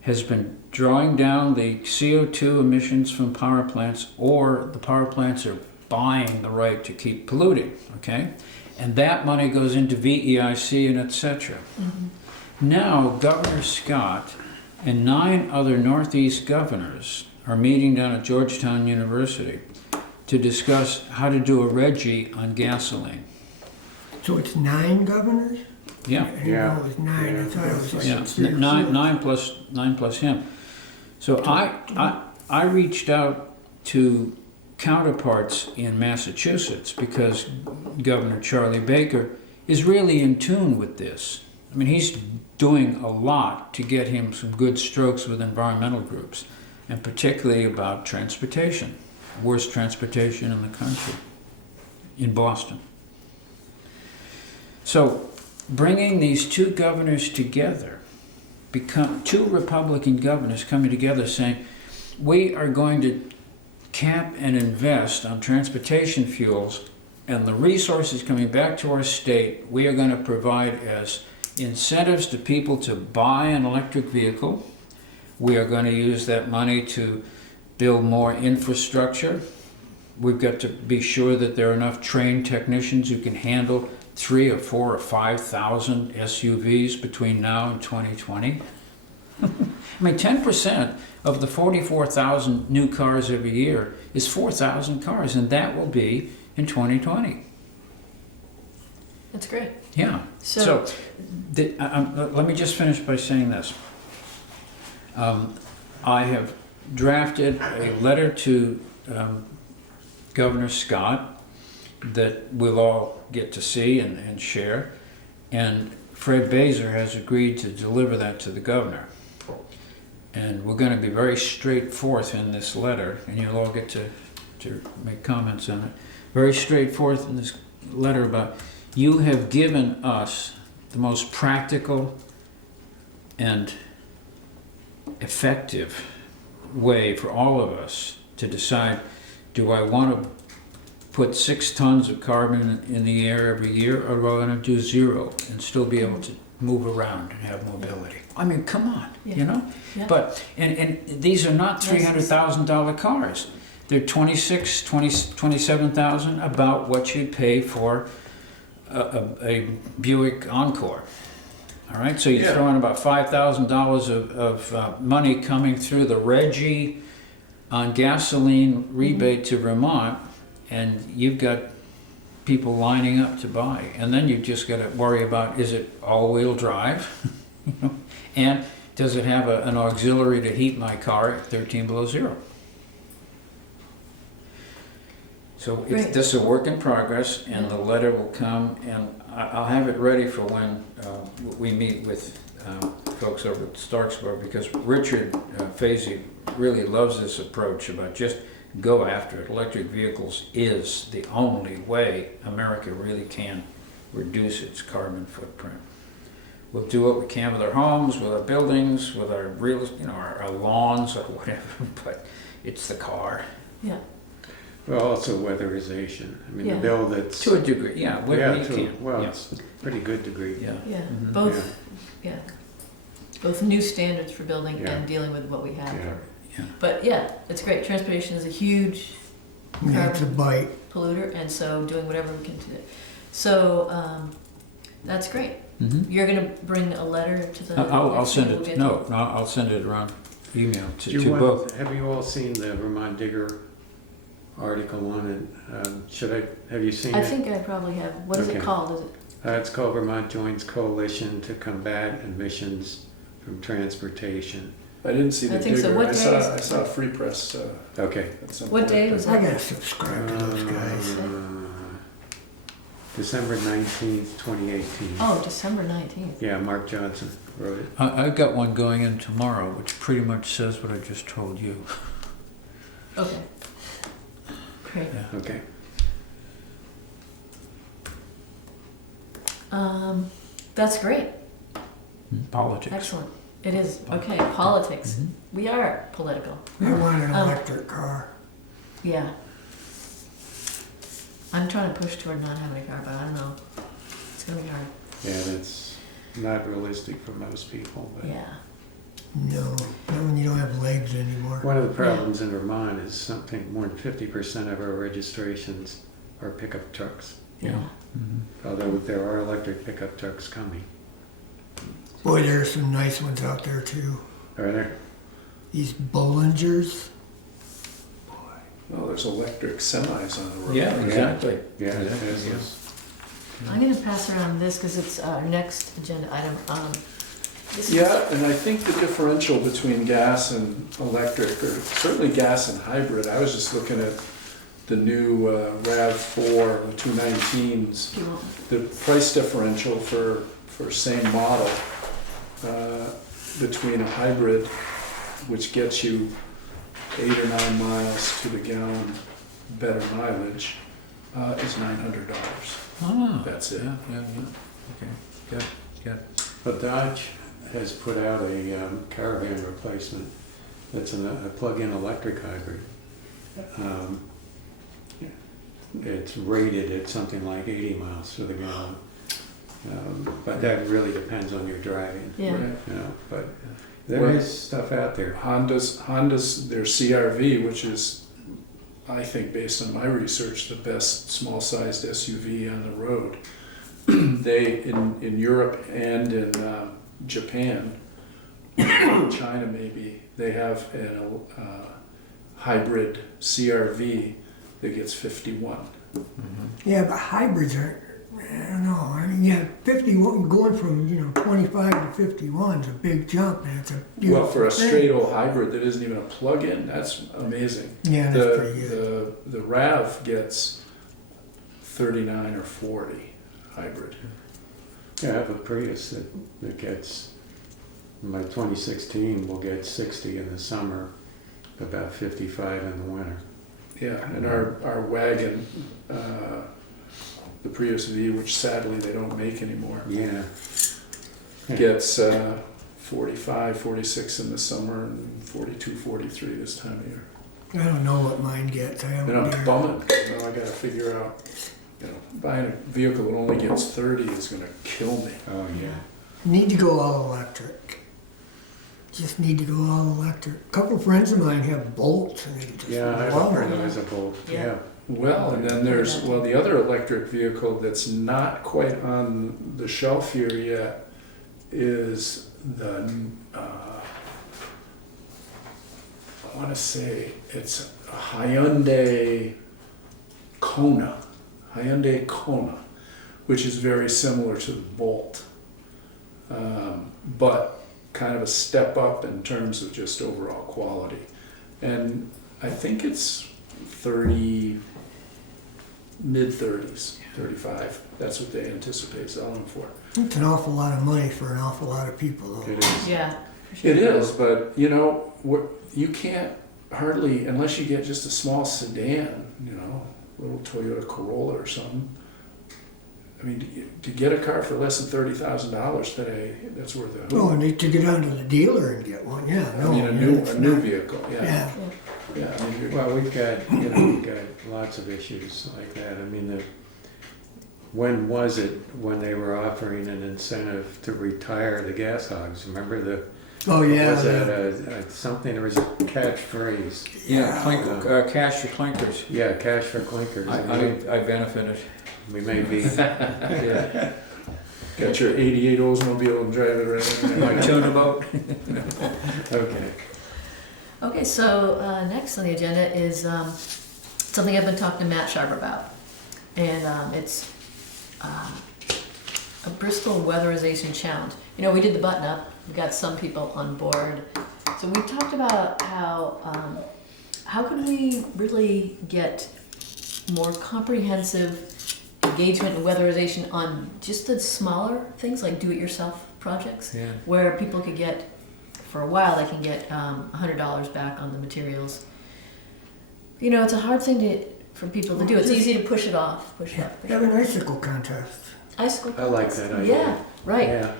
has been drawing down the CO2 emissions from power plants, or the power plants are buying the right to keep polluting, okay? And that money goes into VEIC and etc. Now, Governor Scott and 9 other Northeast governors are meeting down at Georgetown University to discuss how to do a RGGI on gasoline. So it's 9 governors? Yeah. I didn't know it was 9, I thought it was like Yeah, 3 or 4. nine plus him. So I reached out to counterparts in Massachusetts because Governor Charlie Baker is really in tune with this. I mean, he's doing a lot to get him some good strokes with environmental groups, and particularly about transportation. Worst transportation in the country, in Boston. So bringing these 2 governors together, become 2 Republican governors coming together saying, we are going to cap and invest on transportation fuels, and the resources coming back to our state, we are going to provide as incentives to people to buy an electric vehicle. We are going to use that money to build more infrastructure. We've got to be sure that there are enough trained technicians who can handle 3 or 4 or 5,000 SUVs between now and 2020. I mean, 10% of the 44,000 new cars every year is 4,000 cars, and that will be in 2020. That's great. Yeah. So- Let me just finish by saying this. I have drafted a letter to Governor Scott that we'll all get to see and share, and Fred Baser has agreed to deliver that to the governor. And we're going to be very straightforward in this letter, and you'll all get to make comments on it. Very straightforward in this letter about, you have given us the most practical and effective way for all of us to decide, do I want to put 6 tons of carbon in the air every year, or do I want to do 0 and still be able to move around and have mobility? I mean, come on, you know? Yeah. But, and these are not $300,000 cars. They're 27,000, about what you'd pay for a Buick Encore. All right, so you're throwing about $5,000 of money coming through the RGGI on gasoline rebate to Vermont, and you've got people lining up to buy. And then you've just got to worry about, is it all-wheel drive? You know? And does it have an auxiliary to heat my car at 13 below 0? So Great. this is a work in progress, and the letter will come, and I'll have it ready for when we meet with folks over at Starksburg, because Richard Fazey really loves this approach about just go after it. Electric vehicles is the only way America really can reduce its carbon footprint. We'll do what we can with our homes, with our buildings, with our real, our lawns or whatever, but it's the car. Yeah. Well, also weatherization. I mean, Yeah. the bill that's... To a degree, yeah, where we to- can. Well, Yeah. it's a pretty good degree. Yeah. Yeah. Mhm. Both. Yeah. Both new standards for building Yeah. and dealing with what we have. Yeah. Yeah. But yeah, it's great. Transportation is a huge Yeah, it's a bite. polluter, and so doing whatever we can do it. So that's great. Mhm. You're gonna bring a letter to the. I'll send we'll it, get no, I'll send it around email Do you to want- both. Have you all seen the Vermont Digger article on it? Have you seen I it? think I probably have. What is Okay. it called? Is it? It's called Vermont Joins Coalition to Combat Emissions from Transportation. I didn't see the I think so. digger. What I day saw is- I saw Free Press Okay. at some What point. day was I that? gotta subscribe to those guys. December 19th, 2018. Oh, December 19th. Yeah, Mark Johnson wrote it. I've got one going in tomorrow, which pretty much says what I just told you. Okay. Great. Yeah. Okay. That's great. Politics. Excellent. It is. Okay, politics. We are political. I want an electric car. Yeah. I'm trying to push toward not having a car, but I don't know. It's gonna be hard. Yeah, that's not realistic for most people, but. Yeah. No, not when you don't have legs anymore. One of the problems in Vermont is something more than 50% of our registrations are pickup trucks. Yeah. Although there are electric pickup trucks coming. Boy, there are some nice ones out there too. Are there? These Bollingers. Well, there's electric semis on the road. Yeah, exactly. Yeah, Exactly. yes. I'm gonna pass around this because it's our next agenda item. This is- Yeah, and I think the differential between gas and electric, or certainly gas and hybrid, I was just looking at the new RAV4, the 219s, Do you want- the price differential for same model between a hybrid, which gets you 8 or 9 miles to the gallon better mileage, is $900. Ah, That's it. yeah, yeah, yeah. Okay, good, good. But Dodge has put out a Caravan replacement that's a plug-in electric hybrid. It's rated at something like 80 miles to the gallon. But that really depends on your driving, Yeah. Right. you know, but there Well, is stuff out there. Honda's their CRV, which is, I think, based on my research, the best small-sized SUV on the road. They, in Europe and in Japan, China maybe, they have a hybrid CRV that gets 51. Yeah, but hybrids are, I don't know. I mean, yeah, 51, going from, 25 to 51 is a big jump, and it's a beautiful Well, for a thing. straight old hybrid that isn't even a plug-in, that's amazing. Yeah, that's pretty good. The RAV gets 39 or 40 hybrid. Yeah, I have a Prius that gets, my 2016 will get 60 in the summer, about 55 in the winter. Yeah, and our wagon, the Prius V, which sadly they don't make anymore, Yeah. gets 45, 46 in the summer and 42, 43 this time of year. I don't know what mine gets. I And haven't I'm dared. bumming, I gotta figure out, buying a vehicle that only gets 30 is gonna kill me. Oh, yeah. Need to go all electric. Just need to go all electric. A couple friends of mine have Bolts, and they just Yeah, I have love a friend them. who has a Bolt, Yeah. yeah. Well, and then there's, the other electric vehicle that's not quite on the shelf here yet is the, I wanna say, it's a Hyundai Kona, which is very similar to the Bolt. But kind of a step up in terms of just overall quality. And I think it's 30, mid-30s, 35. That's what they anticipate selling for. It's an awful lot of money for an awful lot of people, though. It is. Yeah. It is, but you can't hardly, unless you get just a small sedan, little Toyota Corolla or something. I mean, to get a car for less than $30,000 today, that's worth a hoot. Oh, and to get down to the dealer and get one, yeah. I No, mean, it's a new not- vehicle, yeah. Yeah. Yeah, I mean, Well, we've got lots of issues like that. I mean, when was it when they were offering an incentive to retire the gas hogs? Remember Oh, yeah. was that something, there was a catchphrase. Yeah, cash for clinkers. Yeah, cash for clinkers. I benefited. We may be, Yeah. got your 88 Oldsmobile and drive it around. My turnabout. okay. Okay, so next on the agenda is something I've been talking to Matt Sharp about. And it's a Bristol weatherization challenge. We did the button up. We got some people on board. So we talked about how can we really get more comprehensive engagement and weatherization on just the smaller things like do-it-yourself projects, Yeah. where people could get, for a while, they can get $100 back on the materials. It's a hard thing for people to do. It's easy to push it off, push it up. Have an icicle contest. icicle. I like that idea. Yeah, right. Yeah,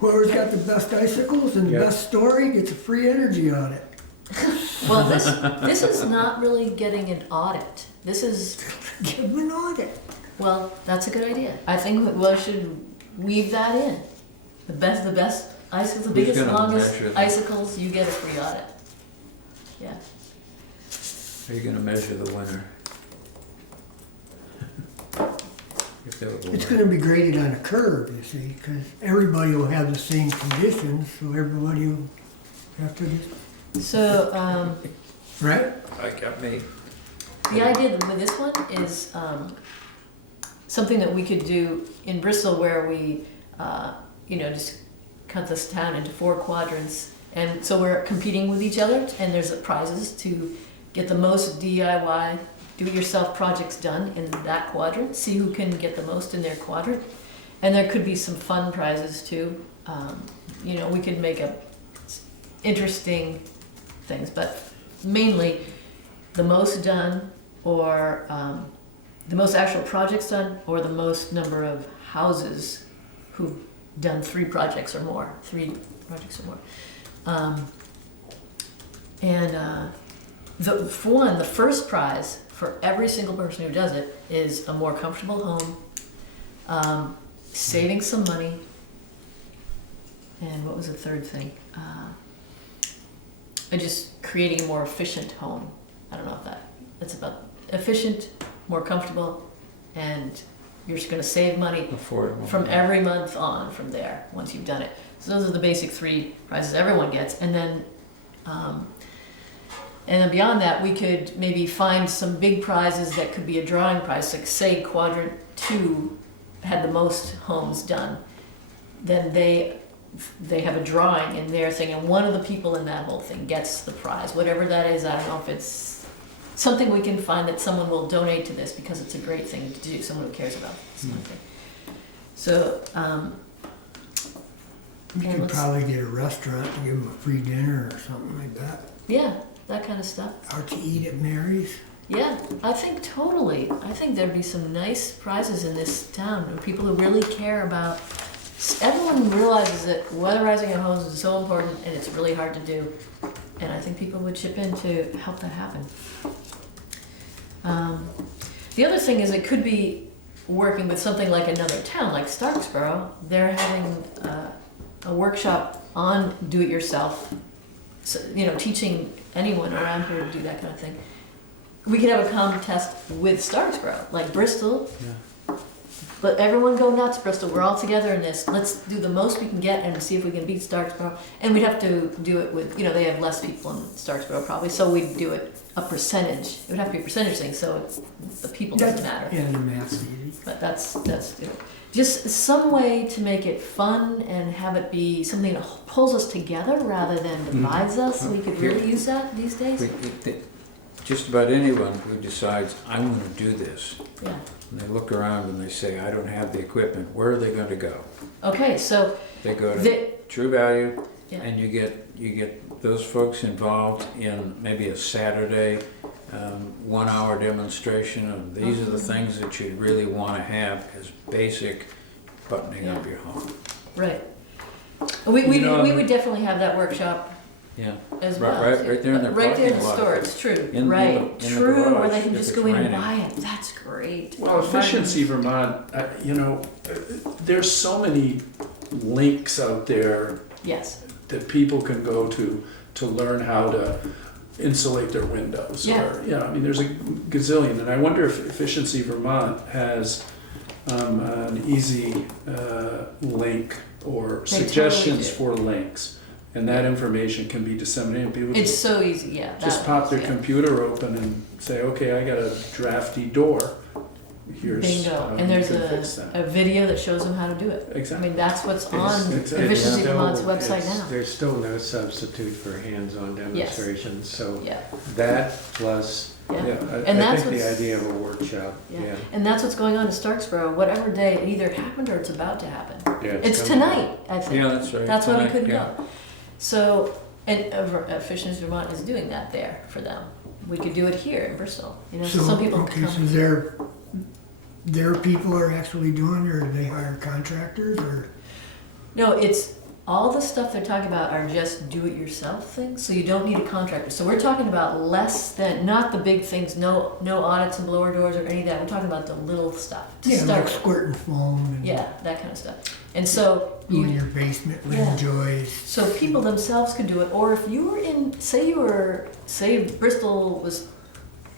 Whoever's got the best icicles and the Yeah. best story gets a free energy audit. Well, this is not really getting an audit. This is, Give them an audit. well, that's a good idea. I think we should weave that in. The best icicles, the Who's biggest, gonna longest measure them? icicles, you get a free audit. Yeah. Are you gonna measure the winner? If they were It's born. gonna be graded on a curve, you see, because everybody will have the same conditions, so everybody will have to just, So, right? I got me. the idea with this one is something that we could do in Bristol where we, just cut this town into 4 quadrants. And so we're competing with each other and there's prizes to get the most DIY, do-it-yourself projects done in that quadrant. See who can get the most in their quadrant. And there could be some fun prizes too. We could make up interesting things, but mainly the most done or the most actual projects done or the most number of houses who've done 3 projects or more. The first prize for every single person who does it is a more comfortable home, saving some money, and what was the third thing? Just creating a more efficient home. I don't know if that's about efficient, more comfortable, and you're just gonna save money Affordable. from every month on from there, once you've done it. So those are the basic 3 prizes everyone gets, and then beyond that, we could maybe find some big prizes that could be a drawing prize, like say quadrant 2 had the most homes done, then they have a drawing in their thing, and one of the people in that whole thing gets the prize, whatever that is. I don't know if it's something we can find that someone will donate to this because it's a great thing to do, someone who cares about this kind of thing. So, You And could let's- probably get a restaurant and give them a free dinner or something like that. yeah, that kind of stuff. Out to eat at Mary's. Yeah, I think totally. I think there'd be some nice prizes in this town, and people who really care about. Everyone realizes that weatherizing your homes is so important, and it's really hard to do. And I think people would chip in to help that happen. The other thing is it could be working with something like another town, like Starksboro. They're having a workshop on do-it-yourself. So, teaching anyone around here to do that kind of thing. We could have a contest with Starksboro, like Bristol. Yeah. But everyone go nuts, Bristol. We're all together in this. Let's do the most we can get and see if we can beat Starksboro. And we'd have to do it with, they have less people in Starksboro probably, so we'd do it a percentage. It would have to be a percentage thing, so the people doesn't matter. Yeah, the math's easy. But that's just some way to make it fun and have it be something that pulls us together rather than divides us. We could really use that these days. Just about anyone who decides, I'm gonna do this, Yeah. and they look around and they say, I don't have the equipment, where are they gonna go? Okay, so They go to the, True Value, yeah. and you get those folks involved in maybe a Saturday 1-hour demonstration of these are the things that you really want to have as basic buttoning up your home. Right. We would definitely have that workshop Yeah, as Right- well. right there in their Right there in parking the lot. store, it's true. In the- Right, in the true, where garage, they can if just it's go in and raining. buy it. That's great. Well, Efficiency Vermont, there's so many links out there Yes, that people can go to learn how to insulate their windows. Yeah. Or, there's a gazillion, and I wonder if Efficiency Vermont has an easy link or They suggestions totally for links. And that information can be disseminated. People it's so easy, yeah. just that pop their yeah. computer open and say, okay, I got a drafty door. Here's Bingo, how and you there's can fix that. a video that shows them how to do it. I Exactly. mean, that's what's on exactly. Efficiency Still- Vermont's website it's- now. There's still no substitute for hands-on demonstrations, so Yeah, that plus, yeah. Yeah, And I that's think the what's- idea of a workshop, Yeah. yeah. And that's what's going on in Starksboro. Whatever day it either happened or it's about to happen. Yeah, It's coming. tonight, I think. Yeah, that's right. That's why we Tonight, couldn't yeah. go. So, and Efficiency Vermont is doing that there for them. We could do it here in Bristol. So some people Okay, come. so their people are actually doing, or they hire contractors, or? No, it's, all the stuff they're talking about are just do-it-yourself things, so you don't need a contractor. So we're talking about less than, not the big things, no audits and blower doors or any of that. We're talking about the little stuff to Yeah, start like with. squirting foam and Yeah, that kind of stuff. And so doing you, your basement Yeah. joys. so people themselves could do it, or if you were in, say Bristol was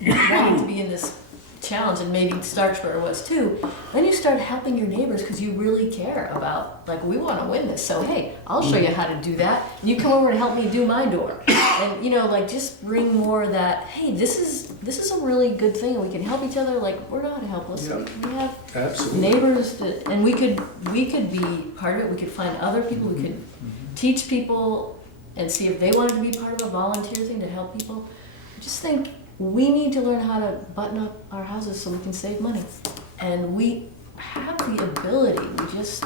wanting to be in this challenge, and maybe Starkspur was too, then you start helping your neighbors because you really care about, like, we want to win this, so hey, I'll show you how to do that, and you come over and help me do my door. And, you know, like, just bring more of that, hey, this is a really good thing, and we can help each other, like, we're not helpless. Yeah. We have Absolutely. neighbors that, and we could be part of it, we could find other people, we could teach people and see if they wanted to be part of a volunteer thing to help people. I just think we need to learn how to button up our houses so we can save money. And we have the ability, it's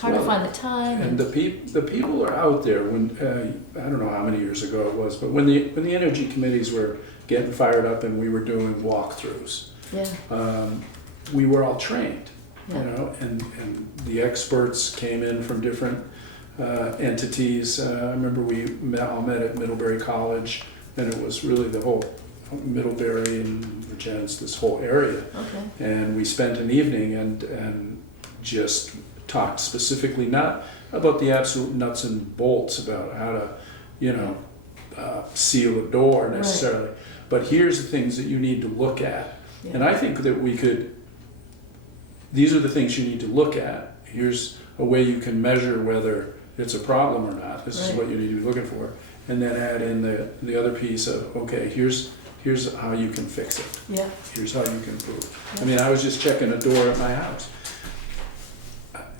hard to Well, find the time. And the people are out there when, I don't know how many years ago it was, but when the energy committees were getting fired up and we were doing walkthroughs, Yeah, we were all trained, you Yeah. know, and the experts came in from different entities. I remember we all met at Middlebury College, and it was really the whole Middlebury and Virgins, this whole area. okay, And we spent an evening and just talked specifically, not about the absolute nuts and bolts about how to, you know, seal a door necessarily, but here's the things that you need to look at. yeah. And I think that these are the things you need to look at. Here's a way you can measure whether it's a problem or not. This is Right. what you need to be looking for. And then add in the other piece of, okay, here's how you can fix it. Yeah, Here's how you can improve. I mean, I was just checking a door at my house.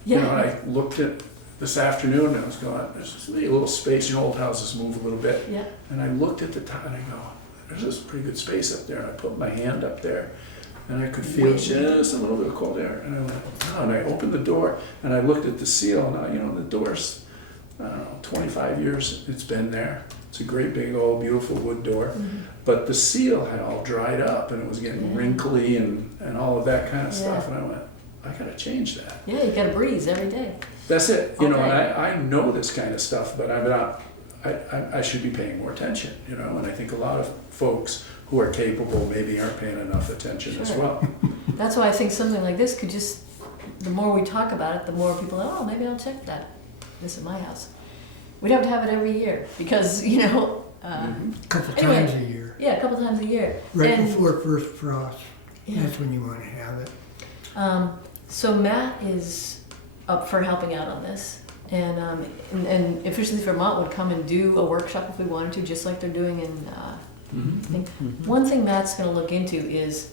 You know, and yeah, I looked at this afternoon and I was going, there's just a little space, you know, old houses move a little bit. yeah, And I looked at the top and I go, there's this pretty good space up there. And I put my hand up there and I could feel just a little bit of cold air. And I went, oh, and I opened the door and I looked at the seal and I, you know, the door's, I don't know, 25 years it's been there. It's a great big old beautiful wood door. Mhm. But the seal had all dried up and it was getting Yeah. wrinkly and all of that kind of stuff. Yeah. And I went, I gotta change that. yeah, you gotta breeze every day. That's it, you know, and Okay. I know this kind of stuff, but I'm not, I should be paying more attention, you know, and I think a lot of folks who are capable maybe aren't paying enough attention as Sure. well. That's why I think something like this could just, the more we talk about it, the more people, oh, maybe I'll check this at my house. We'd have to have it every year because, you know, Mhm. A couple Anyway. times a year, yeah, a couple times a year. right And- before first frost. Yeah. That's when you want to have it. So Matt is up for helping out on this. And Efficiency Vermont would come and do a workshop if we wanted to, just like they're doing in, Mhm. I think. One thing Matt's gonna look into is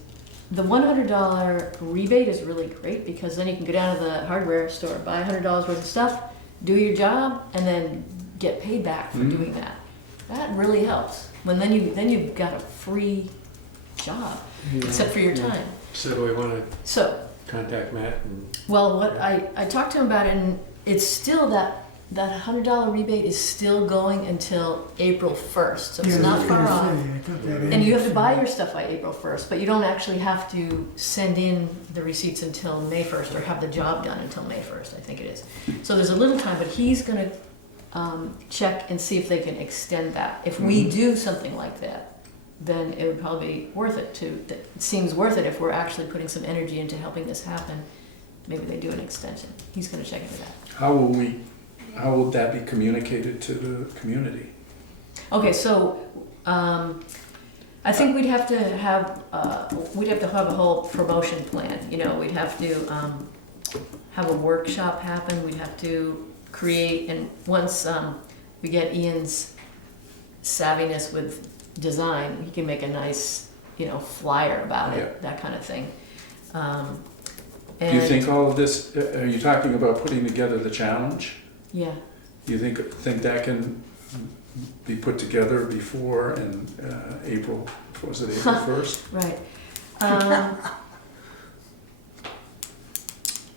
the $100 rebate is really great because then you can go down to the hardware store, buy $100 worth of stuff, do your job, and then get paid back for Mhm. doing that. That really helps. Then you've got a free job, except for your Yeah. time. So do we want to So, contact Matt and well, what I talked to him about it, and it's still that $100 rebate is still going until April 1st, so it's Yeah, I not was far gonna off. say, I thought that And you have to ended buy soon. your stuff by April 1st, but you don't actually have to send in the receipts until May 1st or have the job done until May 1st, I think it is. So there's a little time, but he's gonna check and see if they can extend that. If we Mhm. do something like that, then it would probably be worth it it seems worth it if we're actually putting some energy into helping this happen. Maybe they do an extension. He's gonna check into that. How will that be communicated to the community? Okay, so, I think we'd have to have a whole promotion plan, you know, we'd have to, have a workshop happen, we'd have to create, and once, we get Ian's savviness with design, he can make a nice, you know, flyer about Yeah. it, that kind of thing. Do you think all of this, are you talking about putting together the challenge? Yeah, Do you think that can be put together before April, was it April 1st? right.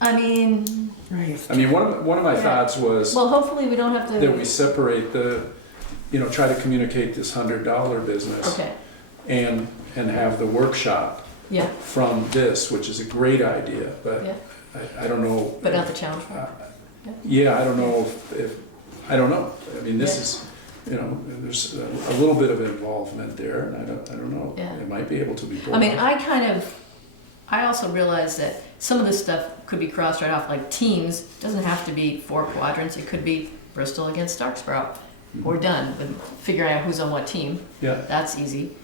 I mean, Right. I mean, one of my Yeah. thoughts was well, hopefully we don't have to. that we separate try to communicate this $100 business Okay, and have the workshop Yeah, from this, which is a great idea, but yeah, I don't know. but not the challenge Uh, part. Yeah, I don't know if, I don't know. I mean, this Yeah. is, there's a little bit of involvement there, and I don't know. Yeah. It might be able to be pulled I mean, off. I also realize that some of this stuff could be crossed right off, like teams, doesn't have to be 4 quadrants, it could be Bristol against Starksboro. We're done with figuring out who's on what team, Yeah, that's easy.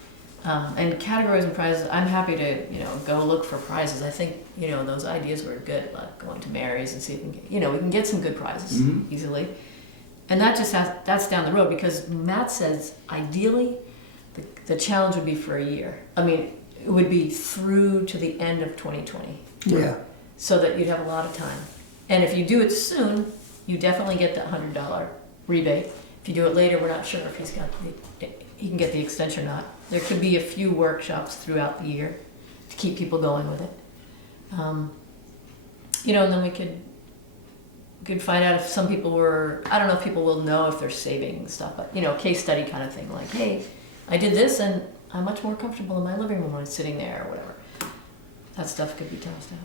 And categories and prizes, I'm happy to, go look for prizes. I think, those ideas were good, like going to Mary's and see if we can get, we can get some good prizes Mhm. easily. And that's down the road, because Matt says ideally, the challenge would be for a year. I mean, it would be through to the end of 2020, Yeah, so that you'd have a lot of time. And if you do it soon, you definitely get the $100 rebate. If you do it later, we're not sure if he can get the extension or not. There could be a few workshops throughout the year to keep people going with it. And then we could find out if some people were, I don't know if people will know if they're saving stuff, but, case study kind of thing, like, hey, I did this and I'm much more comfortable in my living room when I'm sitting there or whatever. That stuff could be tossed out.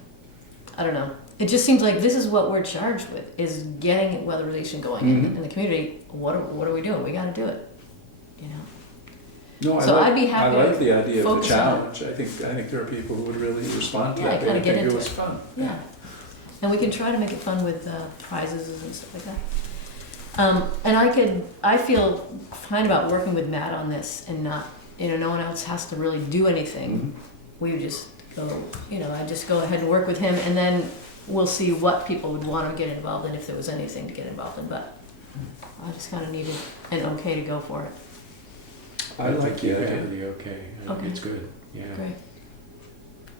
I don't know. It just seems like this is what we're charged with, is getting weatherization going in the community. What are we doing? We gotta do it, no, So I'd be happy I like to the idea of the focus on challenge. I think there are people who would really respond to Yeah, that. kinda They get think it into was it. fun. Yeah. And we can try to make it fun with prizes and stuff like that. And I feel fine about working with Matt on this and not, no one else has to really do anything. We just go, I just go ahead and work with him, and then we'll see what people would want to get involved in, if there was anything to get involved in, but I just kind of needed an okay to go for it. I like the you idea. have the okay. I think it's good. Yeah. Great.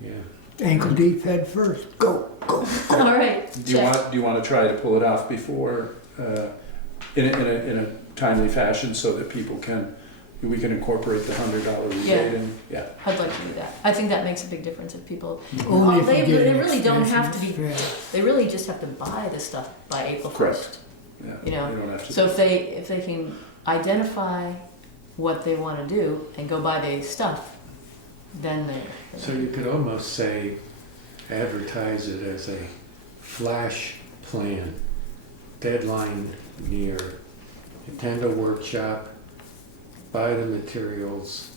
Yeah. ankle deep, head first, go, go. All right, Do you check. want to try to pull it off before, in a timely fashion, so that we can incorporate the $100 rebate Yeah. in? Yeah. I'd like to do that. I think that makes a big difference if people, Only if they you get an really don't extension, have to be, it's fair. they really just have to buy the stuff by April 1st. Correct. Yeah. You know, You don't have to. So if they can identify what they want to do and go buy the stuff, then they're. So you could almost say, advertise it as a flash plan, deadline near, attend a workshop, buy the materials,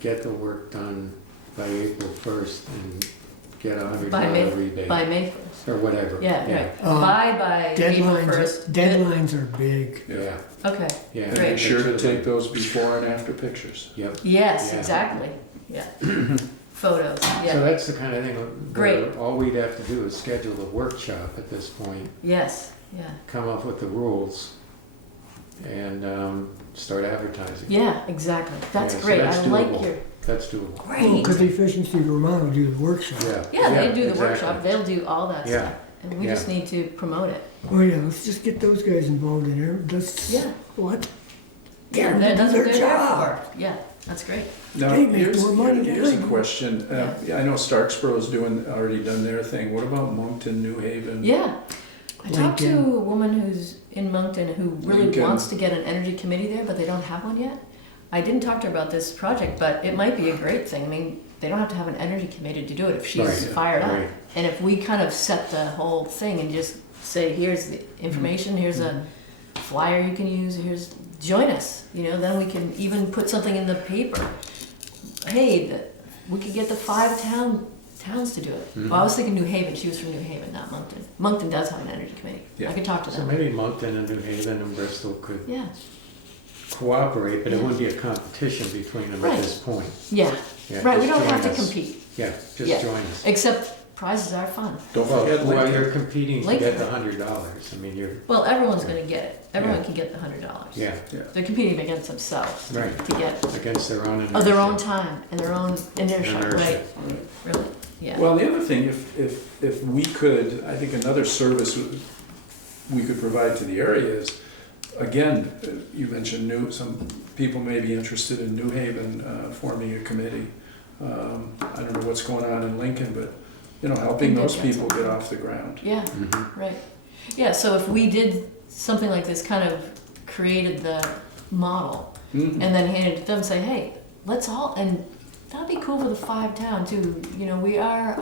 get the work done by April 1st and get a $100 rebate. By May 1st. Or whatever. Yeah, right. Uh, By April 1st. Deadlines are big. Yeah, Okay. yeah. Great. Make sure to take those before and after pictures. Yep. Yes, Yeah. exactly. Yeah. Photos. So Yeah. that's the kind of thing where Great. all we'd have to do is schedule a workshop at this point, Yes. Yeah. come up with the rules, and start advertising. Yeah. Exactly. That's Yeah, so great. that's I like doable. your. That's doable. Great. Because Efficiency Vermont will do the workshop. Yeah. Yeah, they do the exactly. workshop. They'll do all that Yeah. stuff, and we Yeah. just need to promote it. Oh yeah, let's just get those guys involved in there. Let's, Yeah. what? Yeah, Get them to that's do what their they're there job. for. Yeah, that's great. Now, They make here's, more money than here's I a do. question. I know Starksboro's already done their thing. What about Moncton, New Haven? Yeah. I talked to Lincoln. a woman who's in Moncton who really Lincoln. wants to get an energy committee there, but they don't have one yet. I didn't talk to her about this project, but it might be a great thing. I mean, they don't have to have an energy committee to do it if she's Right, fired up. right. And if we kind of set the whole thing and just say, here's the information, here's a flyer you can use, join us, then we can even put something in the paper. Hey, we could get the 5 towns to do it. Well, I was thinking New Haven. She was from New Haven, not Moncton. Moncton does have an energy committee. Yeah. I could talk to So them. maybe Moncton and New Haven and Bristol could Yeah, cooperate, but it Yeah. wouldn't be a competition between them Right. at this point. yeah, Yeah, right. We just don't have to join us. compete, Yeah, just Yeah. join us. except prizes are fun. Don't Well, forget while Lincoln. you're competing to Lincoln. get the $100, I mean, you're, Well, everyone's going to get it. Everyone Yeah. can get the $100. yeah, They're competing against themselves right, to get against their own inertia. of their own time and their own inertia. Inertia. Right? Really? Yeah. Well, the other thing, if we could, I think another service we could provide to the area is, again, you mentioned some people may be interested in New Haven forming a committee. I don't know what's going on in Lincoln, but, helping Lincoln those gets people something. get off the ground. Yeah. Mhm. Right. Yeah. So if we did something like this, kind of created the model. Mhm. And then hand it to them and say, hey, let's all, and that'd be cool for the 5 town too. You know, we are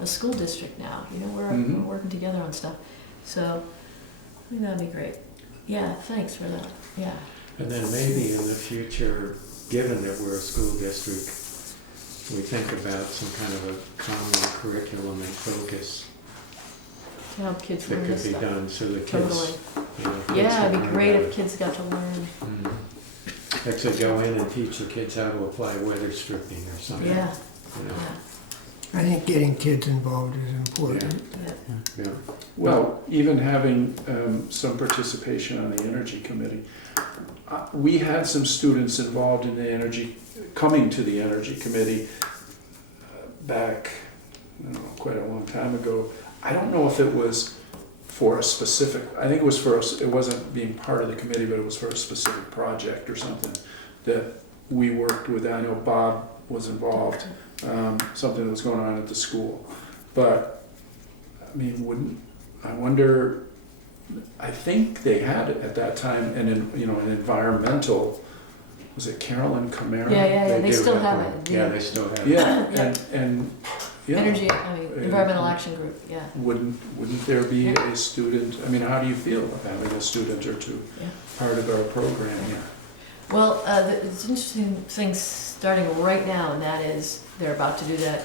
a school district now, you know, we're working together on stuff. So I think that'd be great. Yeah, thanks for that, yeah. And then maybe in the future, given that we're a school district, we think about some kind of a common curriculum and focus To help kids that learn could this be stuff. done so the Totally. kids, you know, kids Yeah, could it'd be learn great about if it. kids got to learn. Actually go in and teach the kids how to apply weather stripping or something. Yeah, You know? yeah, I think getting kids involved is important. yeah. Yeah. Well, even having some participation on the Energy Committee. We had some students involved in the coming to the Energy Committee back, I don't know, quite a long time ago. I don't know if it was for a specific, I think it was for us, it wasn't being part of the committee, but it was for a specific project or something that we worked with. I know Bob was involved, something that was going on at the school. But, I mean, I wonder, I think they had at that time an environmental, was it Carolyn Camara? Yeah, they do still have one. it. Yeah, they still have it. Yeah, Yeah. and yeah. Environmental Action Group, yeah. Wouldn't there be Yeah. a student, I mean, how do you feel about having a student or two Yeah. part of our program here? Well, it's an interesting thing starting right now, and that is they're about to do that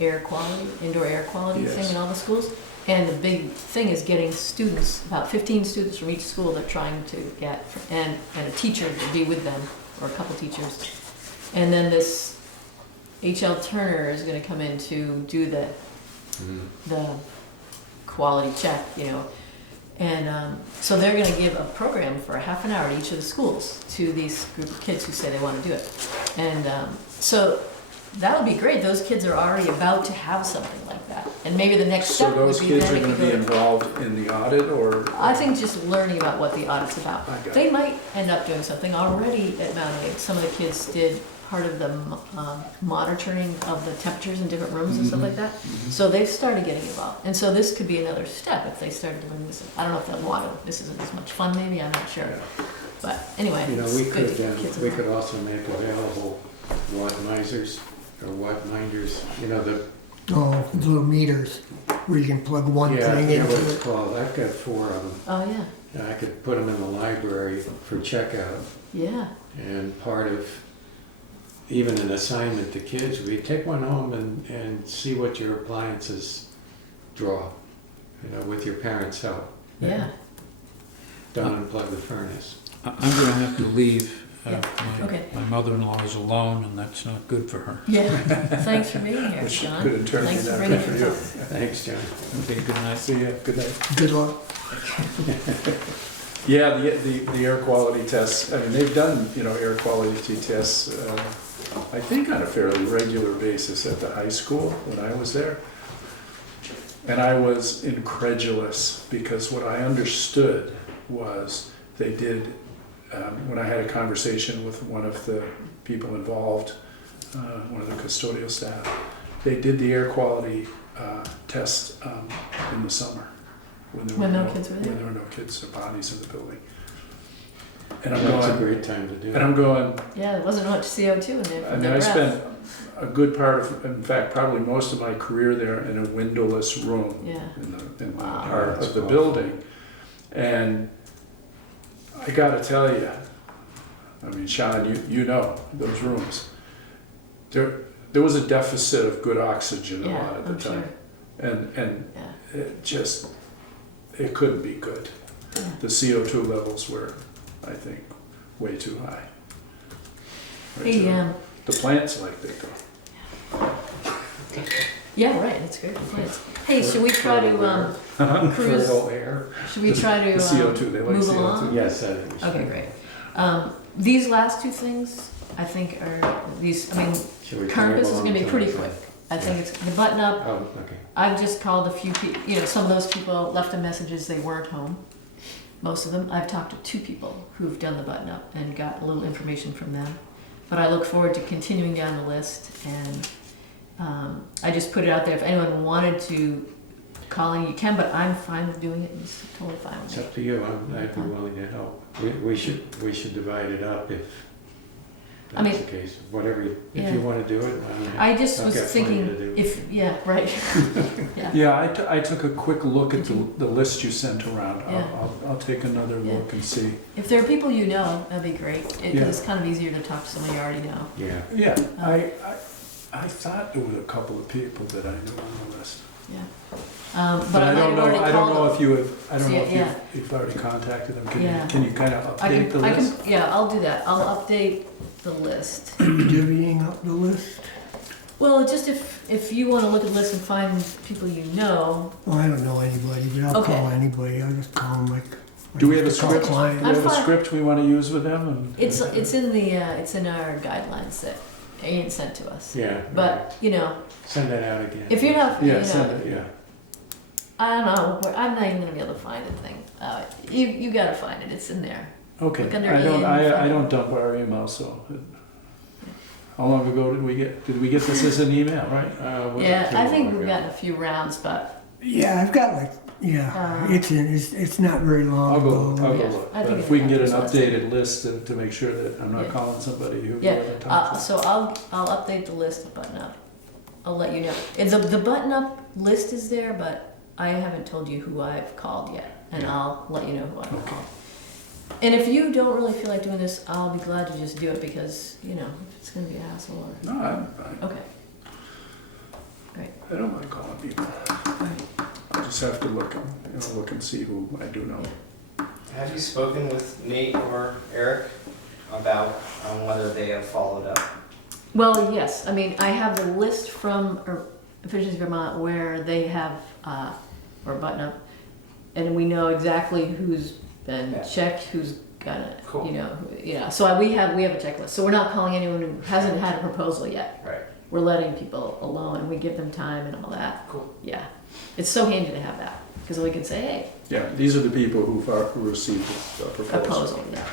air quality, indoor air quality Yes. thing in all the schools. And the big thing is getting students, about 15 students from each school they're trying to get, and a teacher to be with them, or a couple teachers. And then this H.L. Turner is gonna come in to do the quality check, you know. And so they're gonna give a program for a half an hour at each of the schools to these group of kids who say they wanna do it. And so that would be great, those kids are already about to have something like that. And maybe the next So step would those be kids then are it gonna could be go. involved in the audit, or? I think just learning about what the audit's about. I got They it. might end up doing something. Already at Mount A, some of the kids did part of the monitoring of the temperatures in different rooms and stuff like that. So they've started getting involved. And so this could be another step if they started doing this. I don't know if they'll want to, this isn't as much fun maybe, I'm not sure. But anyway, You know, it's we good to could, get kids we involved. could also make available watt misers or watt minders, you know, the. Oh, little meters where you can plug one Yeah, I thing forget what into it's it. called. I've got 4 of them. Oh, yeah, And I could put them in the library for checkout. yeah, And part of even an assignment to kids, we take one home and see what your appliances draw, you know, with your parents' help. yeah. Don't unplug the furnace. I'm gonna have to leave. Yeah, okay. My mother-in-law is alone, and that's not good for her. Yeah, thanks for being here, Which John. could in turn be Thanks for that bringing good for it you. up. Thanks, John. Okay, good night. See ya, good night. Good luck. Yeah, the air quality tests, I mean, they've done, air quality tests, I think on a fairly regular basis at the high school when I was there. And I was incredulous because what I understood was they did, when I had a conversation with one of the people involved, one of the custodial staff, they did the air quality test in the summer. When no kids were there? When there were no kids or bodies in the building. And I'm That's a going, great time to do and it. I'm going, Yeah, there wasn't much CO2 in there I from mean, their I breath. spent a good part of, in fact, probably most of my career there in a windowless room Yeah, in the Wow. heart That's of the awful. building. And I gotta tell you, I mean, Sean, you know those rooms. There was a deficit of good oxygen a yeah, lot at the I'm sure, time. And yeah. it couldn't be good. Yeah. The CO2 levels were, I think, way too high. Way too Hey, high. The plants liked it though. yeah, right, it's great plants. Hey, should we try to, cruise, Fertile air. should we try The to, CO2, they like move CO2. along? Yes, I think we should. Okay, great. These last two things, I think are, Should we Carcass is table gonna be them pretty till- quick. I think it's, the button up, Oh, okay. I've just called a few people, some of those people left them messages, they weren't home. Most of them. I've talked to 2 people who've done the button up and got a little information from them. But I look forward to continuing down the list, and I just put it out there. If anyone wanted to call in, you can, but I'm fine with doing it. It's totally fine with It's me. up to you. I'd be willing to help. We should divide it up if I mean- that's the case. Whatever, if Yeah. you want to do it, I just I've was got plenty thinking, to do. yeah, right. Yeah. Yeah, I took a quick look at the list you sent around. Yeah. I'll take another Yeah. look and see. If there are people you know, that'd be great. Yeah. It's kind of easier to talk to someone you already know. Yeah. Yeah, I thought there were a couple of people that I knew on the list. Yeah. But I might have already I don't know called if you have, I don't know if Yeah. you've already contacted them. Yeah. Can you kind of I update the can, list? yeah, I'll do that. I'll update the list. Are you divvying up the list? Well, just if you want to look at the list and find people you know, Well, I don't know anybody, but I'll Okay. call anybody. I'll just call them like. Do we have a used to call script? Do we clients. I'm have a fine. script we want to use with them? And it's in our guidelines that Ian sent to us. Yeah. But you know, Send that out again. if you're not, Yeah, you send know, it, yeah. I don't know. I'm not even gonna be able to find the thing. You gotta find it. It's in there. Okay, Look under I don't, Ian, I find don't dump our email, so. How long ago did we get this as an email, right? Yeah, I think we've gotten a few rounds, but Yeah, I've got like, it's not very long I'll ago. go Yeah, look. I But think if it's we can get an got this last updated list to make sure that I'm not Yeah. calling somebody who yeah. wasn't talking. So I'll update the list of button up. I'll let you know. And the button up list is there, but I haven't told you who I've called yet, and I'll let you know who I've Okay. called. And if you don't really feel like doing this, I'll be glad to just do it because if it's gonna be a hassle or No, I'm fine. okay. I don't mind calling people. All right. I just have to look and see who I do know. Have you spoken with Nate or Eric about whether they have followed up? Well, yes. I mean, I have the list from Efficiency Vermont where they have or button up, and we know exactly who's been Yeah. checked, who's got it. Cool. So we have a checklist. So we're not calling anyone who hasn't had a proposal yet. Right. We're letting people alone, and we give them time and all that. Cool. Yeah, it's so handy to have that because we can say, hey, Yeah, these are the people who received the proposal. proposal. Yeah.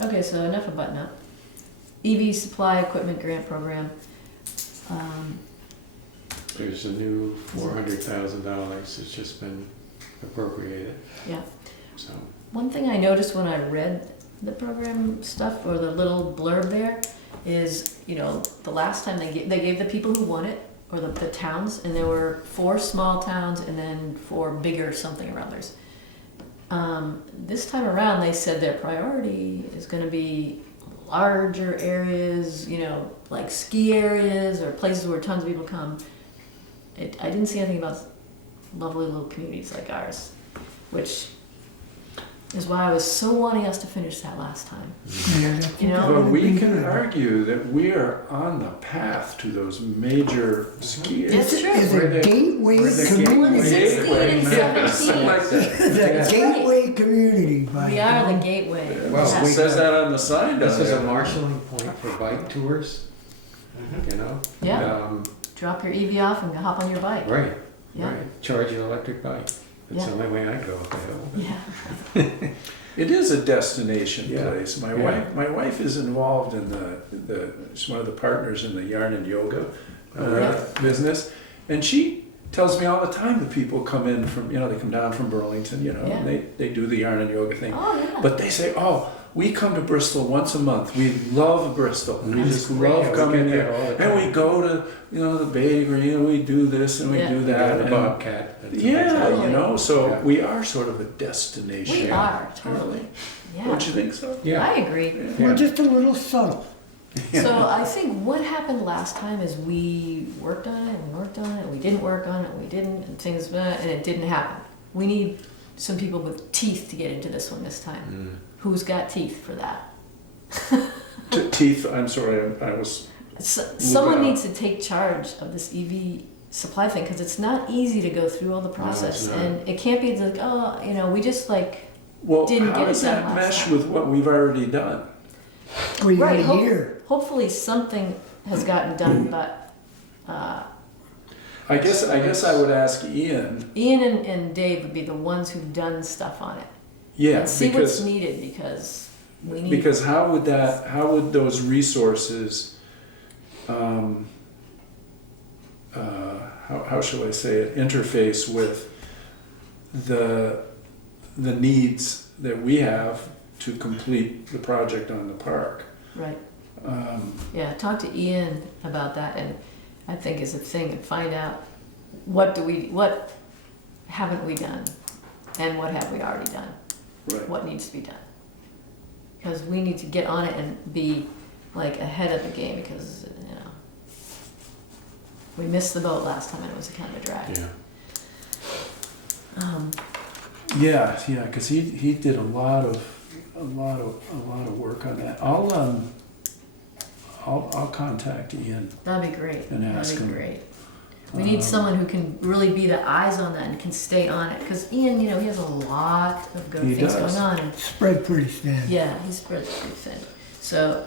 Okay, so enough of button up. EV supply equipment grant program. There's a new $400,000 that's just been appropriated. Yeah. So, One thing I noticed when I read the program stuff or the little blurb there is, the last time they gave the people who won it or the towns, and there were 4 small towns and then 4 bigger something or others. This time around, they said their priority is going to be larger areas, like ski areas or places where tons of people come. I didn't see anything about lovely little communities like ours, which is why I was so wanting us to finish that last time. Yeah, that's- You know, that But would've we been can good. argue that we are on the path to those major ski areas. It's true. Is We're a the- gateway we're the community. gateway. 16 and Yeah, 17. something like that. The Yeah. gateway community, by We are the God. gateway. Well, Yeah. It says that on the sign down this is a there. marshalling point for bike tours, Mhm. you know? Yeah. Um, Drop your EV off and hop on your bike. Right, Yeah. right. Charge your electric bike. That's Yeah. the only way I go up the hill. Yeah. It is a destination Yeah. place. My Yeah. wife is involved in she's one of the partners in the yarn and yoga Yeah. business, and she tells me all the time that people come in from, they come down from Burlington, Yeah. and they do the yarn and yoga thing. Oh, yeah. But they say, oh, we come to Bristol once a month. We love Bristol. We That's just great. love Yeah, we coming get that here. all the And time. we go to, the Bay Green, and we do this and we Yeah. do You that. got a and- bobcat. That's a yeah, Totally. so Yeah. we are sort of a destination. We are, totally. Yeah. Don't you think so? Yeah. I agree. Yeah. We're just a little subtle. So I think what happened last time is we worked on it and we worked on it, and we didn't work on it, and we didn't, and things, and it didn't happen. We need some people with teeth to get into this one this time. Mm. Who's got teeth for that? Teeth, I'm sorry, I was, Someone out. needs to take charge of this EV supply thing because it's not easy to go through all the process, not. and it can't be like, we just like well, Didn't how get it does done that last mesh time. with what we've already done? We got a hope- year. hopefully something has gotten done, but I guess I would ask Ian, Ian and Dave would be the ones who've done stuff on it. yeah, And see what's because, needed because we need. because how would those resources, how shall I say it, interface with the needs that we have to complete the project on the park. Right. Um, Yeah, talk to Ian about that, and I think is a thing, and find out what haven't we done, and what have we already done, Right. what needs to be done. Because we need to get on it and be like ahead of the game, because, you know, we missed the boat last time and it was a kind of a drag. Yeah. Yeah, because he did a lot of work on that. I'll contact Ian. That'd be great. And ask That'd be him. great. We need someone who can really be the eyes on that and can stay on it. Because Ian, you know, he has a lot of good He things does. going on. And Spread pretty thin. yeah, he's pretty thin. So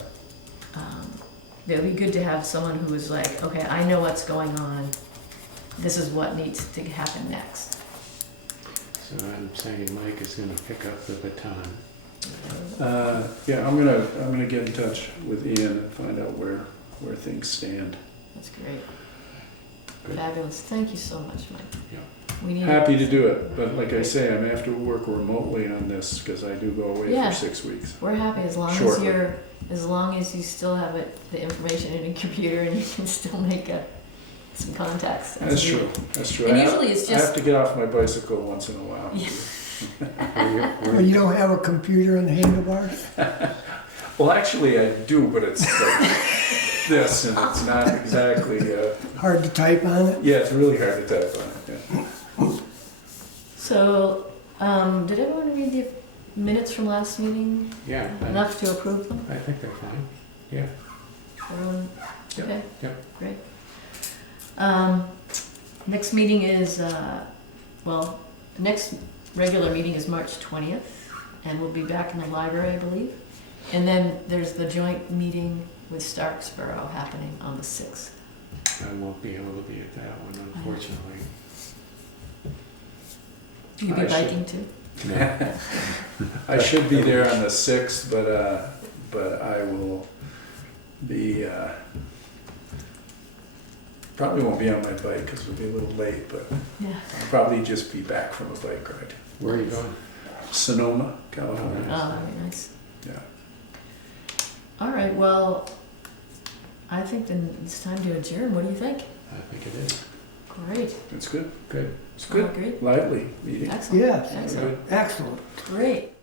it would be good to have someone who is like, okay, I know what's going on. This is what needs to happen next. So I'm saying Mike is gonna pick up the baton. Yeah, I'm gonna get in touch with Ian and find out where things stand. That's great. Good. Fabulous. Thank you so much, Mike. Yeah. We need Happy to do it, but like I say, I'm gonna have to work remotely on this because I do go away Yeah. for 6 weeks. We're happy as long Shortly. as long as you still have the information in your computer and you can still make some contacts. That's good. true. That's true. And I have- usually it's I have just to get off my bicycle once in a while. Yeah. Well, you don't have a computer on the handlebars? Well, actually, I do, but it's like this, and it's not exactly. Hard to type on it? Yeah, it's really hard to type on it. Yeah. so. Did everyone read the minutes from last meeting? Yeah, Enough to approve them? I think they're fine. Yeah. Everyone? Yep. Okay. Yep. Great. Next meeting is the next regular meeting is March 20th, and we'll be back in the library, I believe. And then there's the joint meeting with Starksboro happening on the 6th. I won't be able to be at that one, unfortunately. Will you be I should- biking too? I should be there on the 6th, but I will be. Probably won't be on my bike because it'll be a little late, but Yeah. I'll probably just be back from a bike ride. Where are you going? Sonoma, California. Oh, that'd be nice. Yeah. All right, well, I think then it's time to adjourn. What do you think? I think it is. Great. It's good. Good. It's good. Great. Lively meeting. Excellent. Yes. Excellent. Excellent. Great.